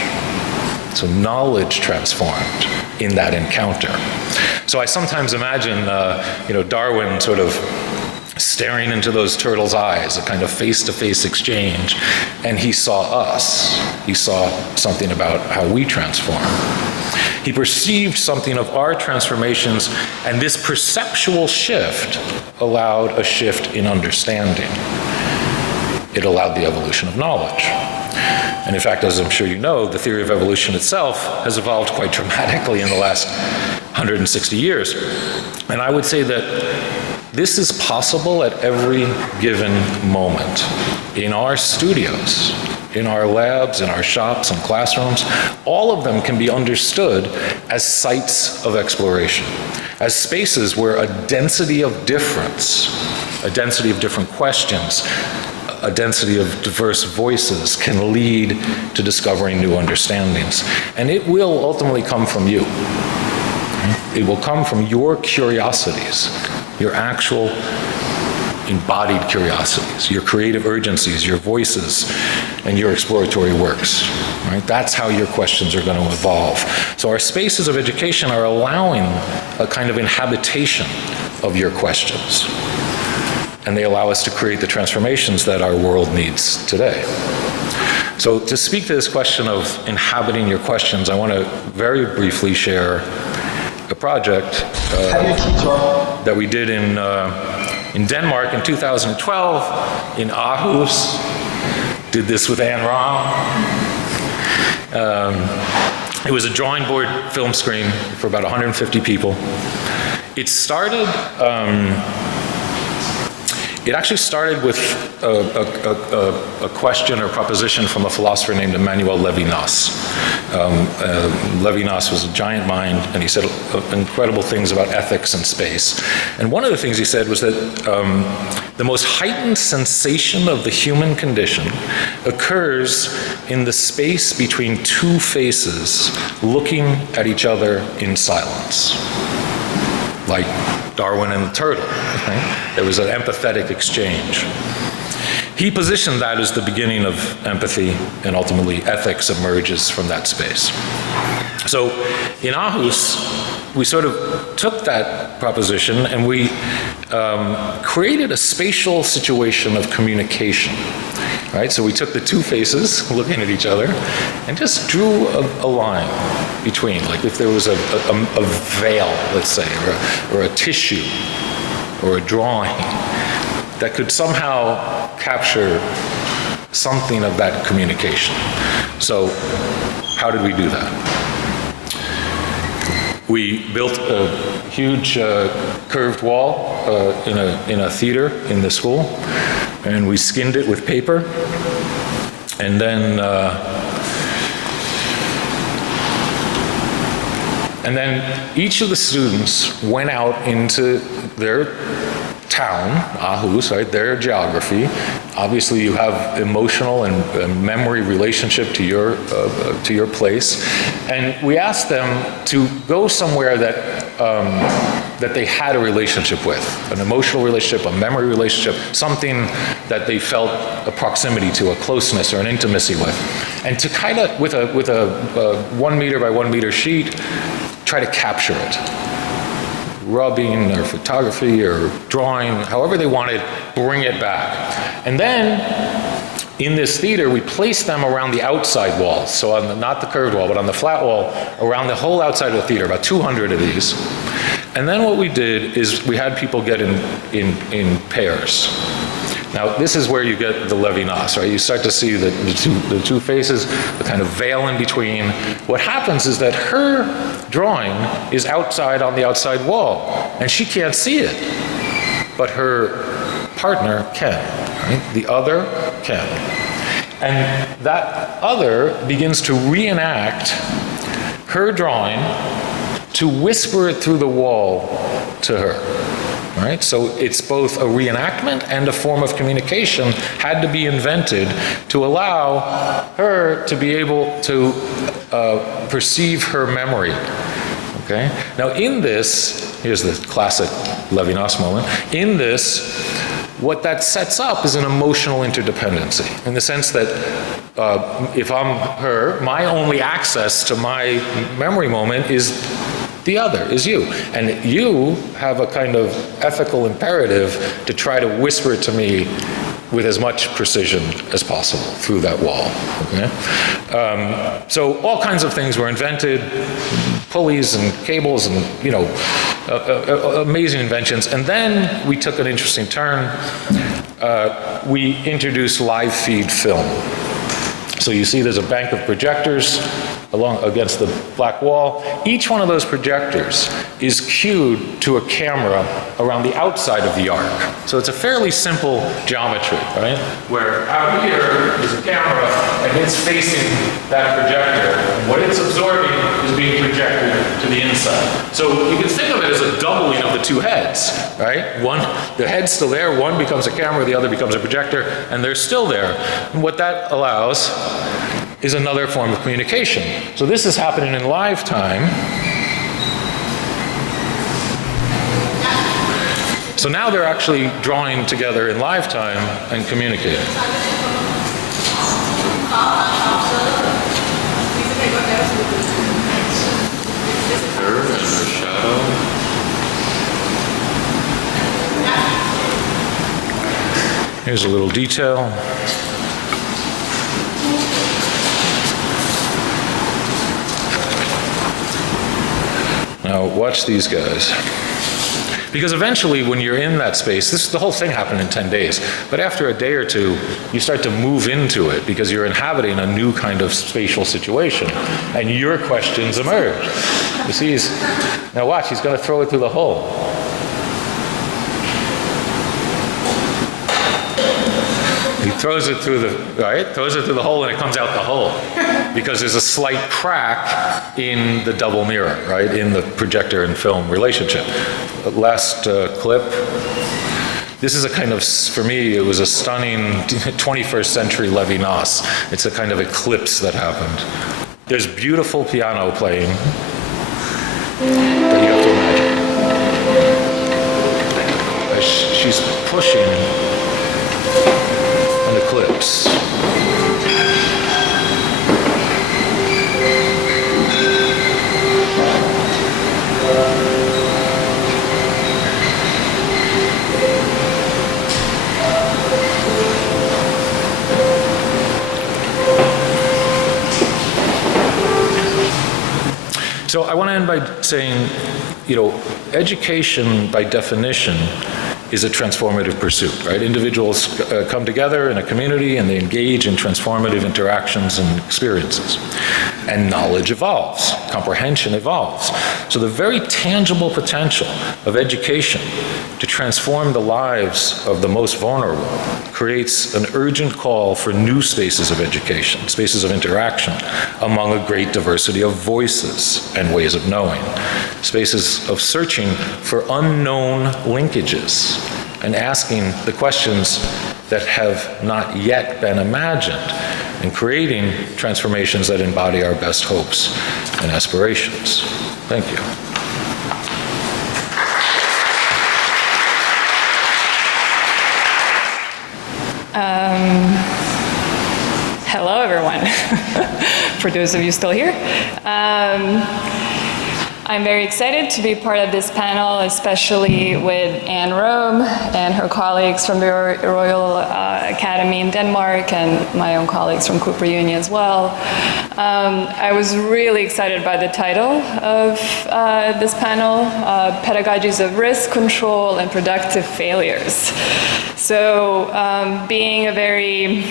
So knowledge transformed in that encounter. So I sometimes imagine, Darwin sort of staring into those turtles' eyes, a kind of face-to-face exchange, and he saw us. He saw something about how we transform. He perceived something of our transformations, and this perceptual shift allowed a shift in understanding. It allowed the evolution of knowledge. And in fact, as I'm sure you know, the theory of evolution itself has evolved quite dramatically in the last 160 years. And I would say that this is possible at every given moment. In our studios, in our labs, in our shops and classrooms, all of them can be understood as sites of exploration, as spaces where a density of difference, a density of different questions, a density of diverse voices can lead to discovering new understandings. And it will ultimately come from you. It will come from your curiosities, your actual embodied curiosities, your creative urgencies, your voices, and your exploratory works, right? That's how your questions are going to evolve. So our spaces of education are allowing a kind of inhabitation of your questions. And they allow us to create the transformations that our world needs today. So to speak to this question of inhabiting your questions, I want to very briefly share a project that we did in Denmark in 2012, in Aarhus. Did this with Anne Rom. It was a drawing board film screen for about 150 people. It started, it actually started with a question or proposition from a philosopher named Emmanuel Levinas. Levinas was a giant mind, and he said incredible things about ethics and space. And one of the things he said was that the most heightened sensation of the human condition occurs in the space between two faces looking at each other in silence. Like Darwin and the turtle, right? There was an empathetic exchange. He positioned that as the beginning of empathy, and ultimately ethics emerges from that space. So in Aarhus, we sort of took that proposition and we created a spatial situation of communication. Right? So we took the two faces looking at each other and just drew a line between, like if there was a veil, let's say, or a tissue, or a drawing that could somehow capture something of that communication. So how did we do that? We built a huge curved wall in a theater in the school, and we skinned it with paper, and then each of the students went out into their town, Aarhus, right, their geography. Obviously you have emotional and memory relationship to your place, and we asked them to go somewhere that they had a relationship with, an emotional relationship, a memory relationship, something that they felt a proximity to, a closeness or an intimacy with, and to kind of, with a 1 meter by 1 meter sheet, try to capture it. Rubbing or photography or drawing, however they wanted, bring it back. And then in this theater, we placed them around the outside walls. So on the, not the curved wall, but on the flat wall, around the whole outside of the theater, about 200 of these. And then what we did is we had people get in pairs. Now, this is where you get the Levinas, right? You start to see the two faces, the kind of veil in between. What happens is that her drawing is outside on the outside wall, and she can't see it, but her partner can, right? The other can. And that other begins to reenact her drawing to whisper it through the wall to her. Right? So it's both a reenactment and a form of communication had to be invented to allow her to be able to perceive her memory. Okay? Now in this, here's the classic Levinas moment, in this, what that sets up is an emotional interdependency, in the sense that if I'm her, my only access to my memory moment is the other, is you. And you have a kind of ethical imperative to try to whisper it to me with as much precision as possible through that wall. Okay? So all kinds of things were invented, pulleys and cables and, you know, amazing inventions. And then we took an interesting turn. We introduced live feed film. So you see there's a bank of projectors along against the black wall. Each one of those projectors is cued to a camera around the outside of the arc. So it's a fairly simple geometry, right? Where out here is a camera and it's facing that projector. And what it's absorbing is being projected to the inside. So you can think of it as a doubling of the two heads, right? One, the head's still there, one becomes a camera, the other becomes a projector, and they're still there. And what that allows is another form of communication. So this is happening in live time. So now they're actually drawing together in live time and communicating. Her and her shadow. Here's a little detail. Now watch these guys. Because eventually when you're in that space, the whole thing happened in 10 days, but after a day or two, you start to move into it because you're inhabiting a new kind of spatial situation, and your questions emerge. You see, now watch, he's going to throw it through the hole. He throws it through the hole, and it comes out the hole because there's a slight crack in the double mirror, right, in the projector and film relationship. Last clip. This is a kind of, for me, it was a stunning 21st century Levinas. It's a kind of eclipse that happened. There's beautiful piano playing that you have to imagine. As she's pushing an eclipse. So I want to end by saying, education by definition is a transformative pursuit, right? Individuals come together in a community and they engage in transformative interactions and experiences. And knowledge evolves, comprehension evolves. So the very tangible potential of education to transform the lives of the most vulnerable creates an urgent call for new spaces of education, spaces of interaction among a great diversity of voices and ways of knowing, spaces of searching for unknown linkages and asking the questions that have not yet been imagined and creating transformations that embody our best hopes and aspirations. Thank you. Hello, everyone, for those of you still here. I'm very excited to be part of this panel, especially with Anne Rome and her colleagues from the Royal Academy in Denmark and my own colleagues from Cooper Union as well. I was really excited by the title of this panel, Pedagogies of Risk, Control, and Productive Failures. So being a very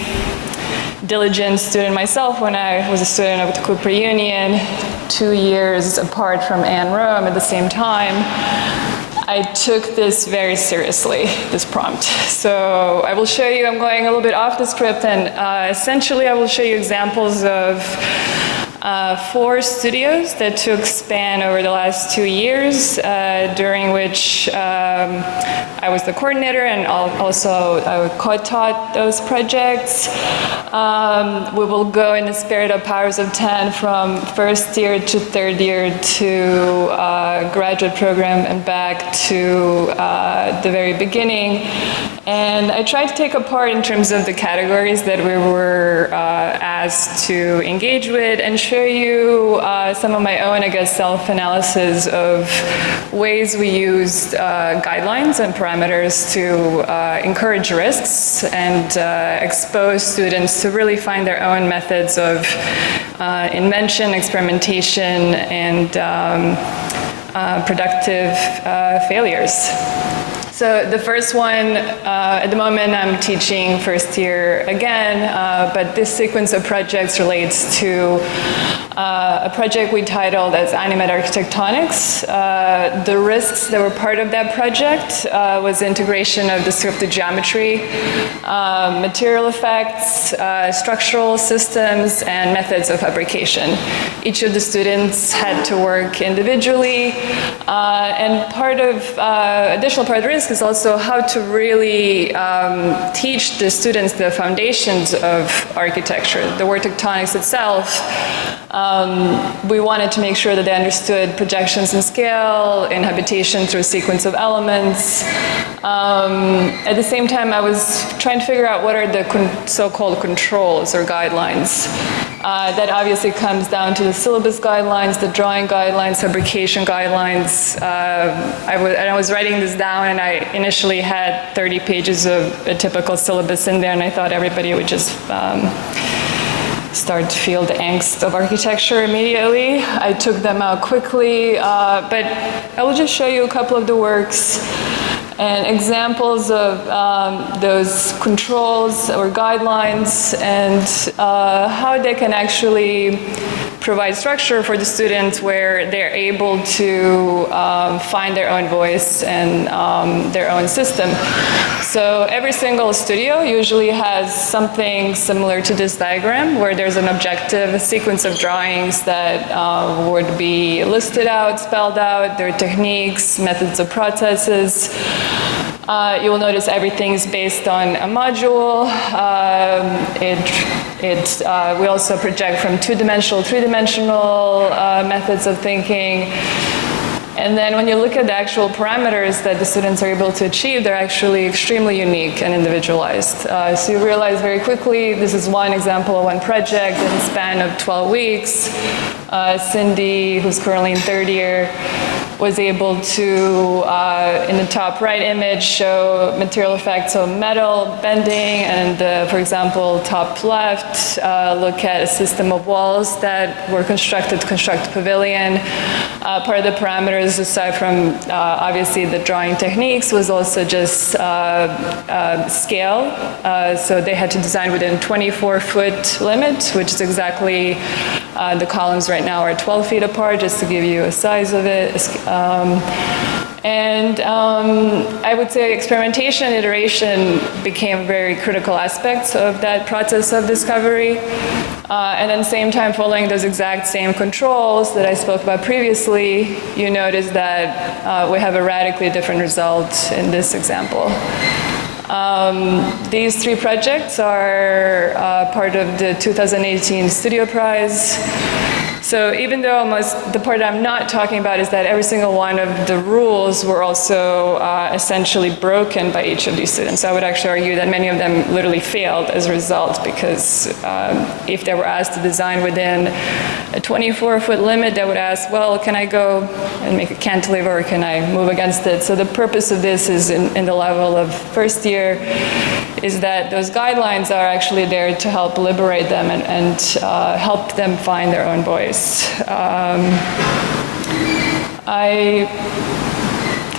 diligent student myself when I was a student of the Cooper Union, 2 years apart from Anne Rome at the same time, I took this very seriously, this prompt. So I will show you, I'm going a little bit off the script, and essentially I will show you examples of 4 studios that took span over the last 2 years, during which I was the coordinator and also I co-taught those projects. We will go in the spirit of Powers of 10 from first year to third year to graduate program and back to the very beginning. And I tried to take apart in terms of the categories that we were asked to engage with and show you some of my own, self-analysis of ways we used guidelines and parameters to encourage risks and expose students to really find their own methods of invention, experimentation, and productive failures. So the first one, at the moment I'm teaching first year again, but this sequence of projects relates to a project we titled as Animate Architectonics. The risks that were part of that project was integration of descriptive geometry, material effects, structural systems, and methods of fabrication. Each of the students had to work individually, and additional part of the risk is also how to really teach the students the foundations of architecture. The word tectonics itself We wanted to make sure that they understood projections in scale, in habitation through a sequence of elements. At the same time, I was trying to figure out what are the so-called controls or guidelines. That obviously comes down to the syllabus guidelines, the drawing guidelines, fabrication guidelines. I was writing this down, and I initially had 30 pages of a typical syllabus in there, and I thought everybody would just start to feel the angst of architecture immediately. I took them out quickly, but I will just show you a couple of the works and examples of those controls or guidelines and how they can actually provide structure for the students where they're able to find their own voice and their own system. So every single studio usually has something similar to this diagram where there's an objective, a sequence of drawings that would be listed out, spelled out, their techniques, methods of processes. You will notice everything's based on a module. We also project from two-dimensional, three-dimensional methods of thinking. And then when you look at the actual parameters that the students are able to achieve, they're actually extremely unique and individualized. So you realize very quickly, this is one example of one project in a span of 12 weeks. Cindy, who's currently in third year, was able to, in the top right image, show material effects of metal bending, and for example, top left, look at a system of walls that were constructed to construct a pavilion. Part of the parameters, aside from obviously the drawing techniques, was also just scale. So they had to design within 24-foot limit, which is exactly, the columns right now are 12 feet apart, just to give you a size of it. I would say experimentation and iteration became very critical aspects of that process of discovery. And at the same time, following those exact same controls that I spoke about previously, you notice that we have a radically different result in this example. These three projects are part of the 2018 Studio Prize. So even though almost the part I'm not talking about is that every single one of the rules were also essentially broken by each of these students. I would actually argue that many of them literally failed as a result, because if they were asked to design within a 24-foot limit, they would ask, well, can I go and make a cantilever, or can I move against it? So the purpose of this is in the level of first year, is that those guidelines are actually there to help liberate them and help them find their own voice.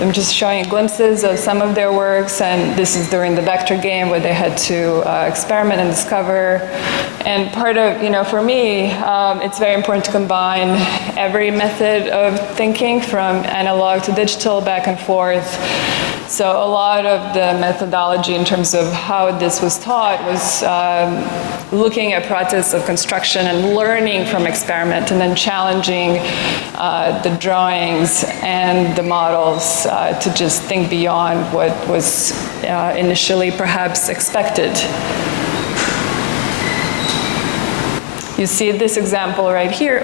I'm just showing glimpses of some of their works, and this is during the vector game where they had to experiment and discover. And part of, for me, it's very important to combine every method of thinking from analog to digital, back and forth. So a lot of the methodology in terms of how this was taught was looking at process of construction and learning from experiment, and then challenging the drawings and the models to just think beyond what was initially perhaps expected. You see this example right here,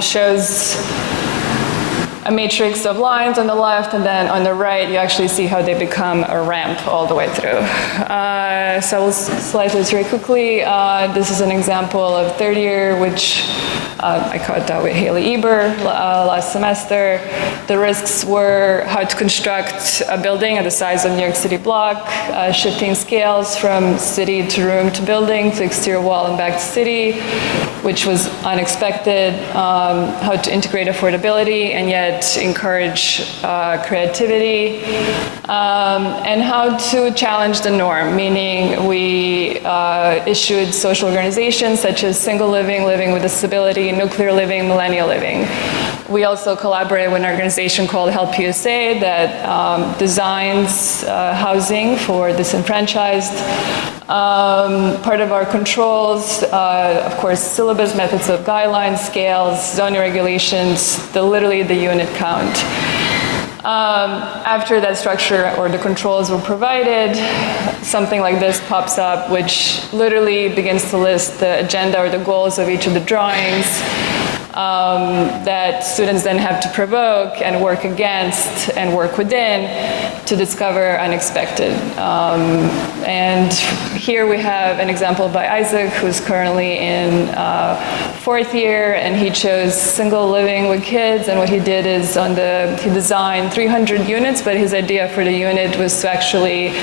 shows a matrix of lines on the left, and then on the right you actually see how they become a ramp all the way through. So I will slide this very quickly. This is an example of third year, which I caught that with Haley Eber last semester. The risks were how to construct a building at the size of New York City block, shifting scales from city to room to building to exterior wall and back to city, which was unexpected, how to integrate affordability and yet encourage creativity, and how to challenge the norm, meaning we issued social organizations such as Single Living, Living with Disability, Nuclear Living, Millennial Living. We also collaborated with an organization called Help USA that designs housing for disenfranchised. Part of our controls, of course, syllabus, methods of guidelines, scales, zoning regulations, literally the unit count. After that structure or the controls were provided, something like this pops up, which literally begins to list the agenda or the goals of each of the drawings that students then have to provoke and work against and work within to discover unexpected. And here we have an example by Isaac, who's currently in 4th year, and he chose single living with kids, and what he did is he designed 300 units, but his idea for the unit was to actually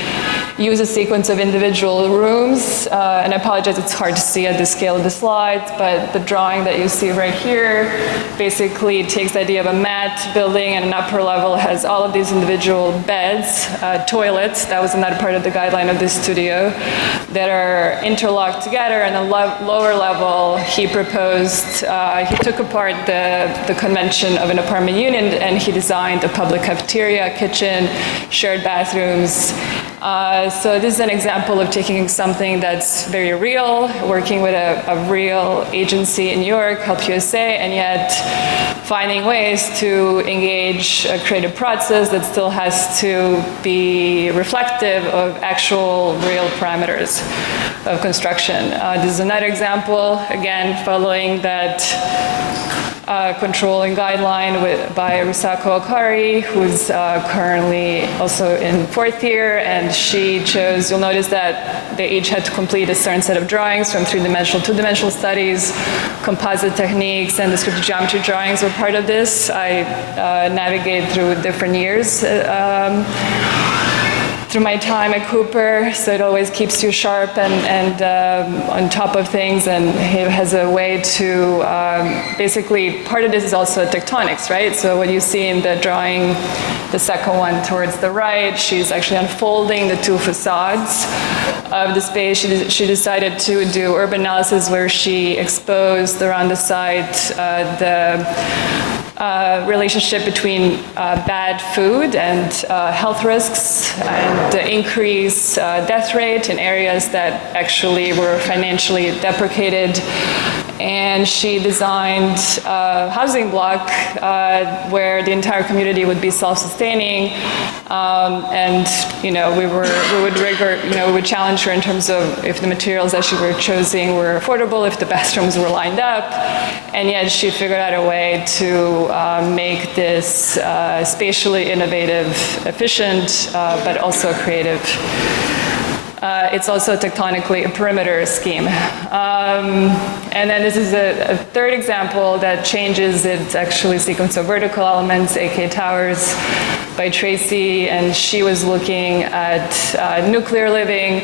use a sequence of individual rooms, and I apologize, it's hard to see at the scale of the slides, but the drawing that you see right here basically takes the idea of a mat building, and an upper level has all of these individual beds, toilets, that was another part of the guideline of this studio, that are interlocked together, and the lower level he proposed, he took apart the convention of an apartment unit, and he designed a public cafeteria, kitchen, shared bathrooms. So this is an example of taking something that's very real, working with a real agency in New York, Help USA, and yet finding ways to engage a creative process that still has to be reflective of actual real parameters of construction. This is another example, again, following that controlling guideline by Risako Okari, who's currently also in 4th year, and she chose, you'll notice that they each had to complete a certain set of drawings from 3-dimensional, 2-dimensional studies, composite techniques, and descriptive geometry drawings were part of this. I navigate through different years through my time at Cooper, so it always keeps you sharp and on top of things, and he has a way to basically, part of this is also tectonics, right? So what you see in the drawing, the second one towards the right, she's actually unfolding the two facades of the space. She decided to do urban analysis where she exposed around the site the relationship between bad food and health risks, and the increased death rate in areas that actually were financially deprecated. And she designed a housing block where the entire community would be self-sustaining, and we would challenge her in terms of if the materials that she were choosing were affordable, if the bathrooms were lined up, and yet she figured out a way to make this spatially innovative, efficient, but also creative. It's also tectonically a perimeter scheme. And then this is a third example that changes. It's actually a sequence of vertical elements, aka towers, by Tracy, and she was looking at nuclear living,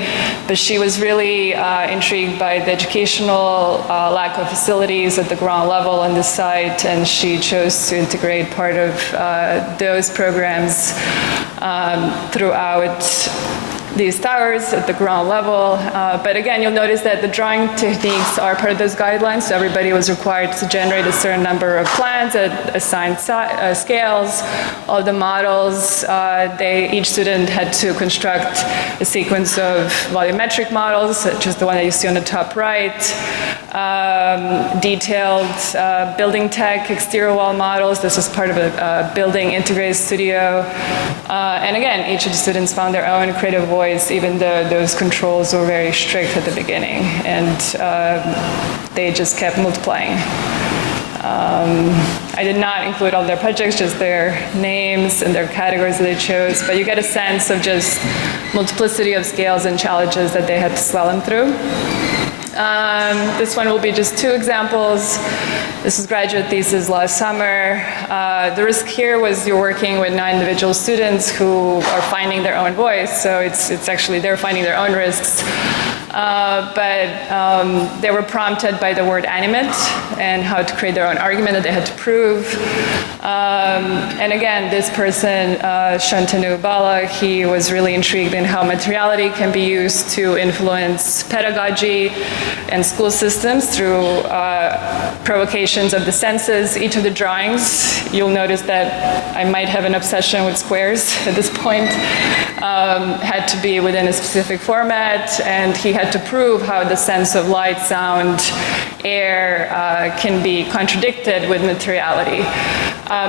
but she was really intrigued by the educational lack of facilities at the ground level on the site, and she chose to integrate part of those programs throughout these towers at the ground level. But again, you'll notice that the drawing techniques are part of those guidelines, so everybody was required to generate a certain number of plans at assigned scales. All the models, each student had to construct a sequence of volumetric models, such as the one that you see on the top right, detailed building tech, exterior wall models. This was part of a building integrated studio. And again, each of the students found their own creative voice, even though those controls were very strict at the beginning, and they just kept multiplying. I did not include all their projects, just their names and their categories that they chose, but you get a sense of just multiplicity of scales and challenges that they had to slalom through. This one will be just two examples. This is graduate thesis last summer. The risk here was you're working with 9 individual students who are finding their own voice, so it's actually they're finding their own risks. But they were prompted by the word animate and how to create their own argument that they had to prove. And again, this person, Shantanu Bala, he was really intrigued in how materiality can be used to influence pedagogy and school systems through provocations of the senses. Each of the drawings, you'll notice that I might have an obsession with squares at this point, had to be within a specific format, and he had to prove how the sense of light, sound, air can be contradicted with materiality.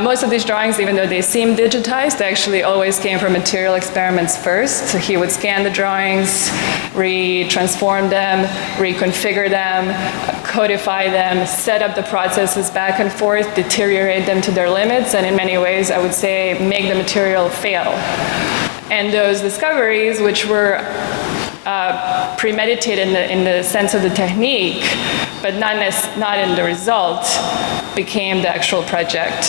Most of these drawings, even though they seem digitized, they actually always came from material experiments first. So he would scan the drawings, transform them, reconfigure them, codify them, set up the processes back and forth, deteriorate them to their limits, and in many ways, I would say, make the material fail. And those discoveries, which were premeditated in the sense of the technique, but not in the result, became the actual project.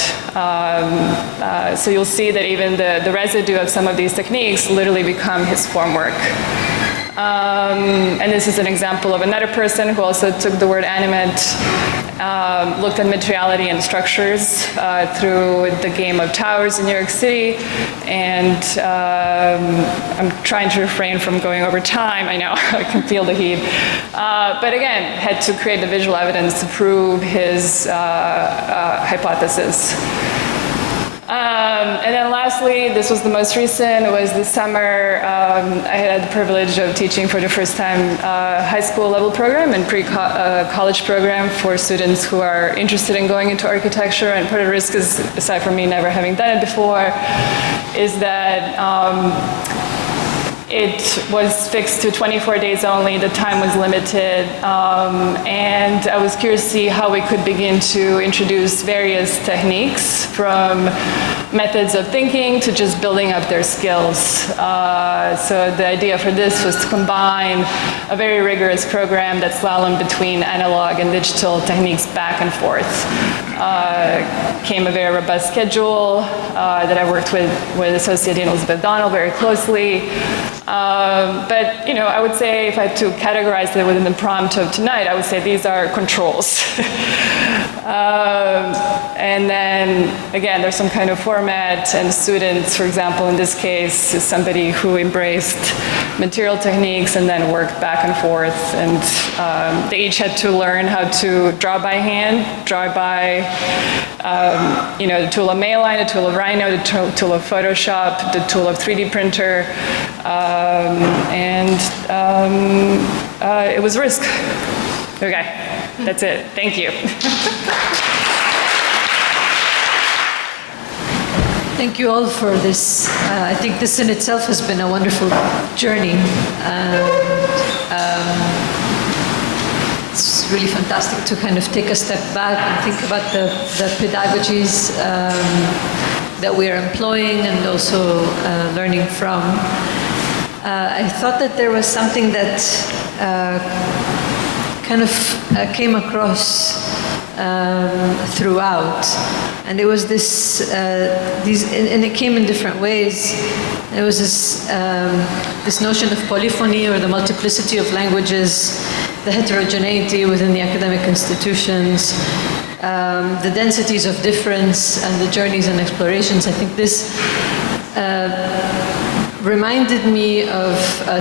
So you'll see that even the residue of some of these techniques literally become his formwork. And this is an example of another person who also took the word animate, looked at materiality and structures through the game of towers in New York City, and I'm trying to refrain from going over time, I know, I can feel the heat. But again, had to create the visual evidence to prove his hypothesis. And then lastly, this was the most recent, was this summer, I had the privilege of teaching for the first time high school level program and pre-college program for students who are interested in going into architecture. And part of the risk is, aside from me never having done it before, is that it was fixed to 24 days only, the time was limited, and I was curious to see how we could begin to introduce various techniques, from methods of thinking to just building up their skills. So the idea for this was to combine a very rigorous program that slalom between analog and digital techniques back and forth. Came a very robust schedule that I worked with Associate Dean Elizabeth Donnell very closely. But, I would say if I had to categorize it within the prompt of tonight, I would say these are controls. And then, again, there's some kind of format, and students, for example, in this case, is somebody who embraced material techniques and then worked back and forth. And they each had to learn how to draw by hand, draw by, the tool of Mayline, the tool of Rhino, the tool of Photoshop, the tool of 3D printer, it was risk. Okay, that's it. Thank you. Thank you all for this. I think this in itself has been a wonderful journey. It's really fantastic to kind of take a step back and think about the pedagogies that we are employing and also learning from. I thought that there was something that kind of came across throughout, and it was this, and it came in different ways. It was this notion of polyphony, or the multiplicity of languages, the heterogeneity within the academic institutions, the densities of difference, and the journeys and explorations. I think this reminded me of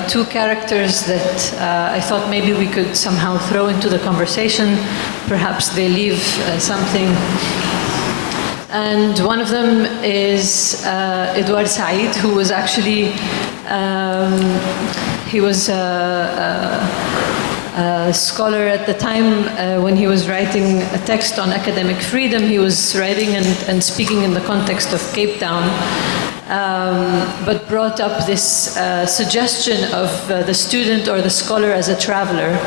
two characters that I thought maybe we could somehow throw into the conversation. Perhaps they leave something. And one of them is Edouard Said, who was actually, he was a scholar at the time when he was writing a text on academic freedom. He was writing and speaking in the context of Cape Town. But brought up this suggestion of the student or the scholar as a traveler,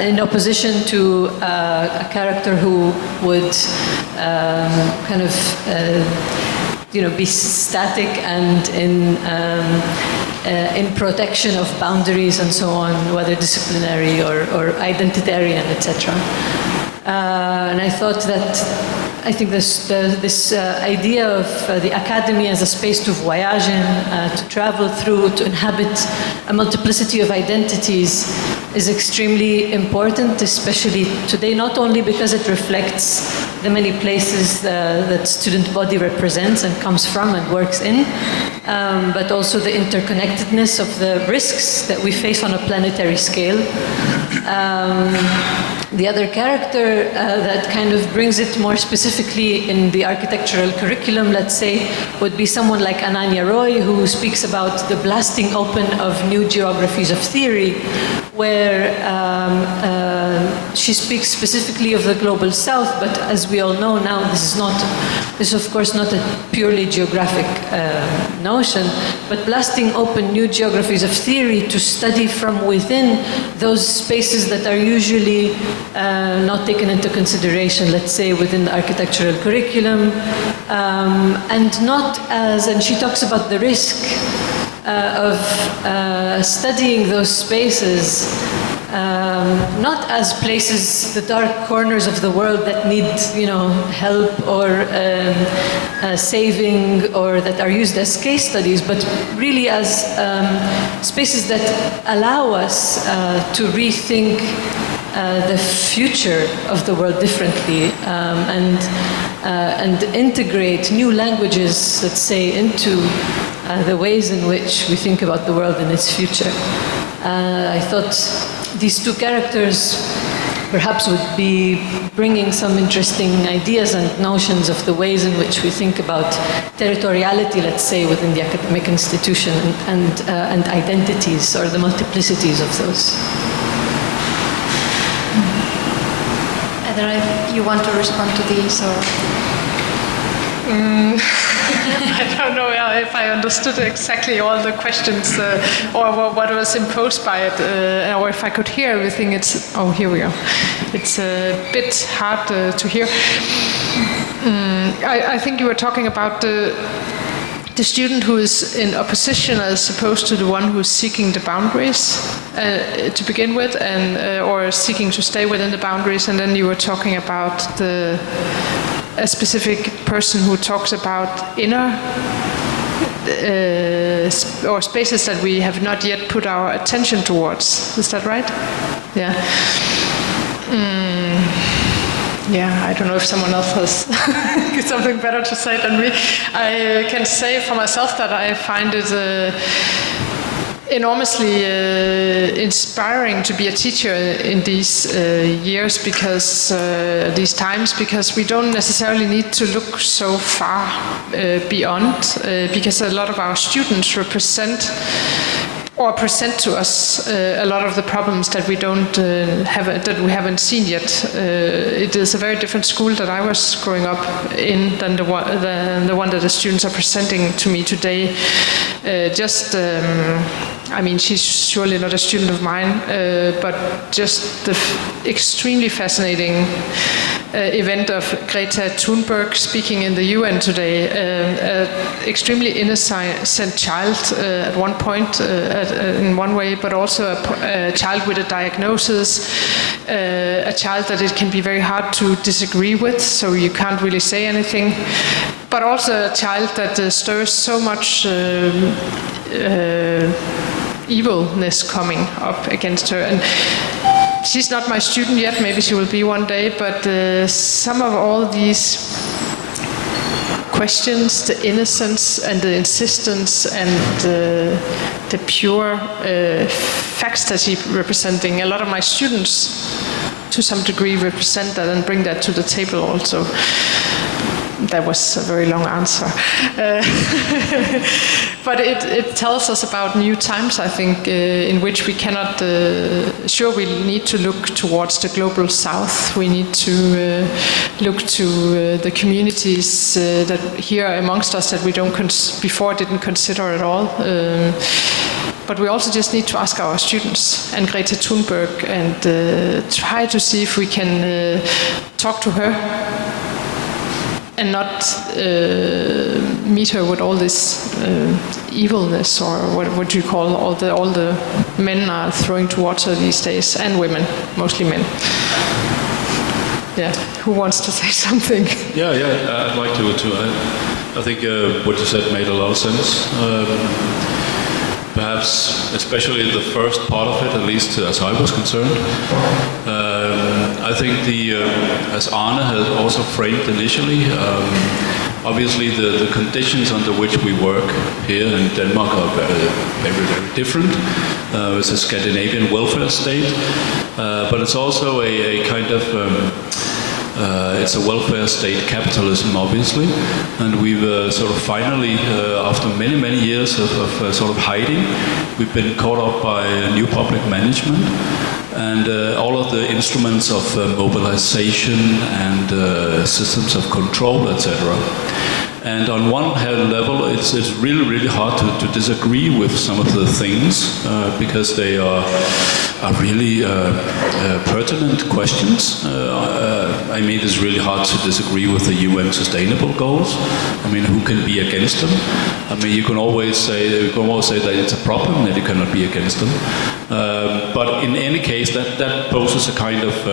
in opposition to a character who would kind of be static and in protection of boundaries and so on, whether disciplinary or identitarian, etc. And I thought that this idea of the academy as a space to voyage in, to travel through, to inhabit a multiplicity of identities is extremely important, especially today, not only because it reflects the many places that student body represents and comes from and works in, but also the interconnectedness of the risks that we face on a planetary scale. The other character that kind of brings it more specifically in the architectural curriculum, let's say, would be someone like Ananya Roy, who speaks about the blasting open of new geographies of theory, where she speaks specifically of the global south, but as we all know now, this is of course not a purely geographic notion, but blasting open new geographies of theory to study from within those spaces that are usually not taken into consideration, let's say within the architectural curriculum, and not as, and she talks about the risk of studying those spaces not as places, the dark corners of the world that need, help or saving, or that are used as case studies, but really as spaces that allow us to rethink the future of the world differently, and integrate new languages, let's say, into the ways in which we think about the world and its future. I thought these two characters perhaps would be bringing some interesting ideas and notions of the ways in which we think about territoriality, let's say, within the academic institution, and identities, or the multiplicities of those. I don't know if you want to respond to this, or... I don't know if I understood exactly all the questions or what was imposed by it, or if I could hear everything. Here we go. It's a bit hard to hear. I think you were talking about the student who is in opposition as opposed to the one who is seeking the boundaries to begin with, or seeking to stay within the boundaries, and then you were talking about a specific person who talks about inner or spaces that we have not yet put our attention towards. Is that right? Yeah. Yeah, I don't know if someone else has something better to say than me. I can say for myself that I find it enormously inspiring to be a teacher in these years, because these times, because we don't necessarily need to look so far beyond, because a lot of our students represent or present to us a lot of the problems that we don't that we haven't seen yet. It is a very different school that I was growing up in than the one that the students are presenting to me today. I mean, she's surely not a student of mine, but just the extremely fascinating event of Greta Thunberg speaking in the UN today. An extremely innocent child at one point, in one way, but also a child with a diagnosis, a child that it can be very hard to disagree with, so you can't really say anything, but also a child that stirs so much evilness coming up against her. And she's not my student yet, maybe she will be one day, but some of all these questions, the innocence and the insistence and the pure facts that she's representing, a lot of my students to some degree represent that and bring that to the table also. That was a very long answer. But it tells us about new times, I think, in which we cannot... sure, we need to look towards the global south. We need to look to the communities that here amongst us that we before didn't consider at all. But we also just need to ask our students and Greta Thunberg and try to see if we can talk to her and not meet her with all this evilness, or what do you call all the men are throwing towards her these days, and women, mostly men. Yeah, who wants to say something? Yeah, I'd like to too. I think what you said made a lot of sense. Perhaps, especially the first part of it, at least as I was concerned. I think as Arne has also framed initially, obviously the conditions under which we work here in Denmark are very, very, very different. It's a Scandinavian welfare state, but it's also a kind of It's a welfare state capitalism, obviously, and we've sort of finally, after many, many years of sort of hiding, we've been caught up by new public management and all of the instruments of mobilization and systems of control, etc. And on one hand level, it's really, really hard to disagree with some of the things because they are really pertinent questions. I mean, it's really hard to disagree with the UN Sustainable Goals. I mean, who can be against them? I mean, you can always say that it's a problem that you cannot be against them. But in any case, that poses a kind of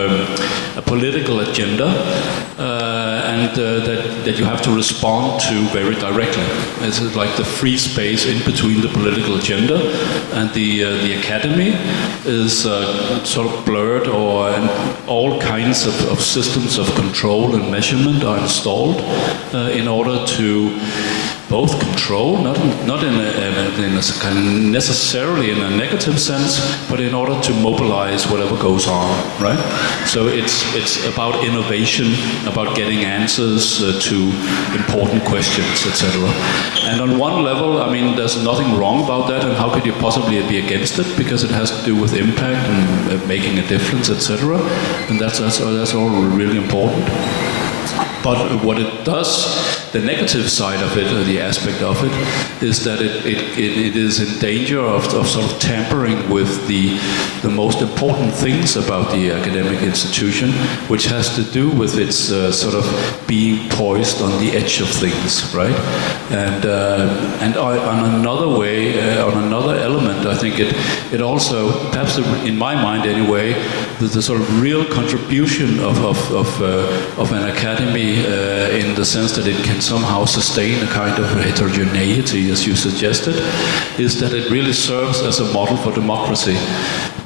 a political agenda, and that you have to respond to very directly. It's like the free space in between the political agenda and the academy is sort of blurred, and all kinds of systems of control and measurement are installed in order to both control, not in a kind of necessarily in a negative sense, but in order to mobilize whatever goes on, right? So it's about innovation, about getting answers to important questions, etc. And on one level, I mean, there's nothing wrong about that, and how could you possibly be against it? Because it has to do with impact and making a difference, etc. And that's all really important. But what it does, the negative side of it, or the aspect of it, is that it is in danger of sort of tampering with the most important things about the academic institution, which has to do with its sort of being poised on the edge of things, right? And on another way, on another element, I think it also, perhaps in my mind anyway, the sort of real contribution of an academy in the sense that it can somehow sustain a kind of heterogeneity, as you suggested, is that it really serves as a model for democracy,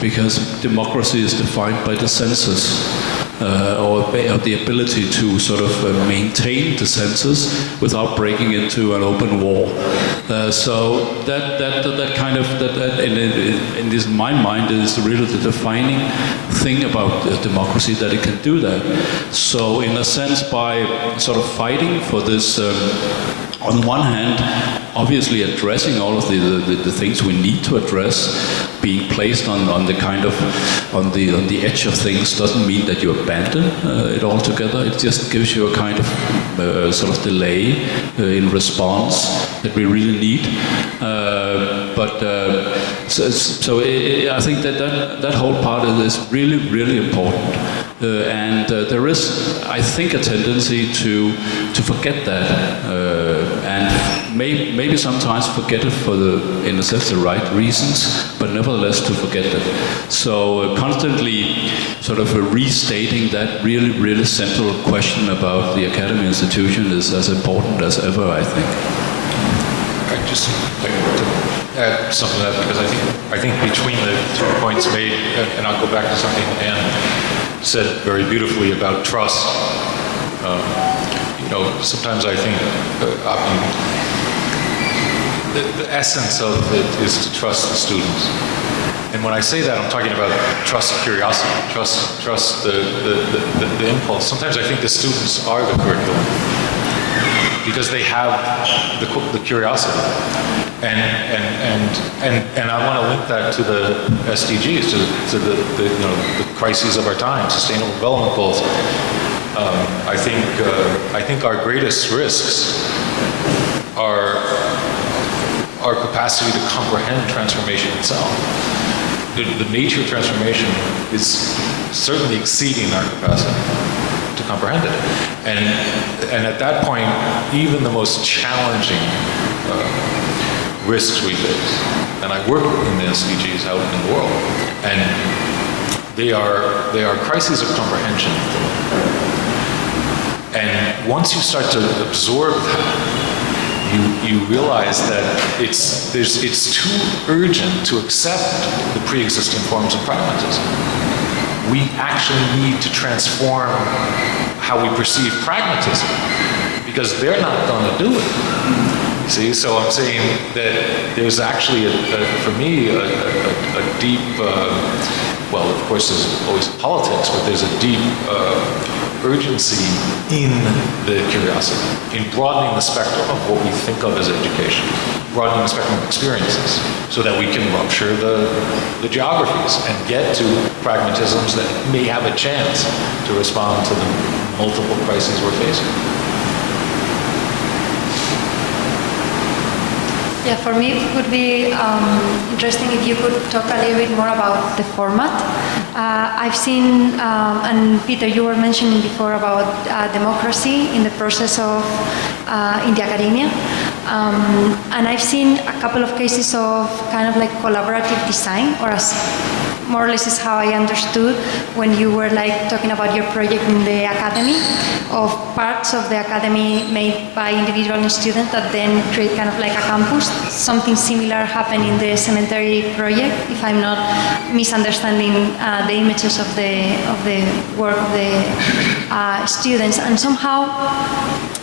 because democracy is defined by the census. Or the ability to sort of maintain the census without breaking into an open war. So that kind of in this my mind is really the defining thing about democracy, that it can do that. So in a sense, by sort of fighting for this, on one hand, obviously addressing all of the things we need to address, being placed on the kind of on the edge of things doesn't mean that you abandon it altogether. It just gives you a kind of sort of delay in response that we really need. So I think that whole part is really, really important. And there is, I think, a tendency to forget that, and maybe sometimes forget it for in a sense, the right reasons, but nevertheless to forget it. So constantly sort of restating that really, really central question about the academy institution is as important as ever, I think. I just like to add something to that, because I think between the 2 points made, and I'll go back to something Anne said very beautifully about trust. Sometimes I think the essence of it is to trust the students. And when I say that, I'm talking about trust curiosity, trust the impulse. Sometimes I think the students are the curriculum, because they have the curiosity. And I want to link that to the SDGs, to the crises of our time, Sustainable Development Goals. I think our greatest risks are our capacity to comprehend transformation itself. The nature of transformation is certainly exceeding our capacity to comprehend it. And at that point, even the most challenging risks we face, and I work in the SDGs out in the world, and they are crises of comprehension. And once you start to absorb that, you realize that it's too urgent to accept the pre-existing forms of pragmatism. We actually need to transform how we perceive pragmatism, because they're not going to do it. See, so I'm saying that there's actually, for me, a deep, well, of course there's always politics, but there's a deep urgency in the curiosity, in broadening the spectrum of what we think of as education, broadening the spectrum of experiences, so that we can rupture the geographies and get to pragmatisms that may have a chance to respond to the multiple crises we're facing. Yeah, for me it would be interesting if you could talk a little bit more about the format. I've seen, and Peter, you were mentioning before about democracy in the process of, in the academia. And I've seen a couple of cases of kind of like collaborative design, or as more or less is how I understood when you were like talking about your project in the academy, of parts of the academy made by individual students that then create kind of like a campus. Something similar happened in the cemetery project, if I'm not misunderstanding the images of the work of the students. And somehow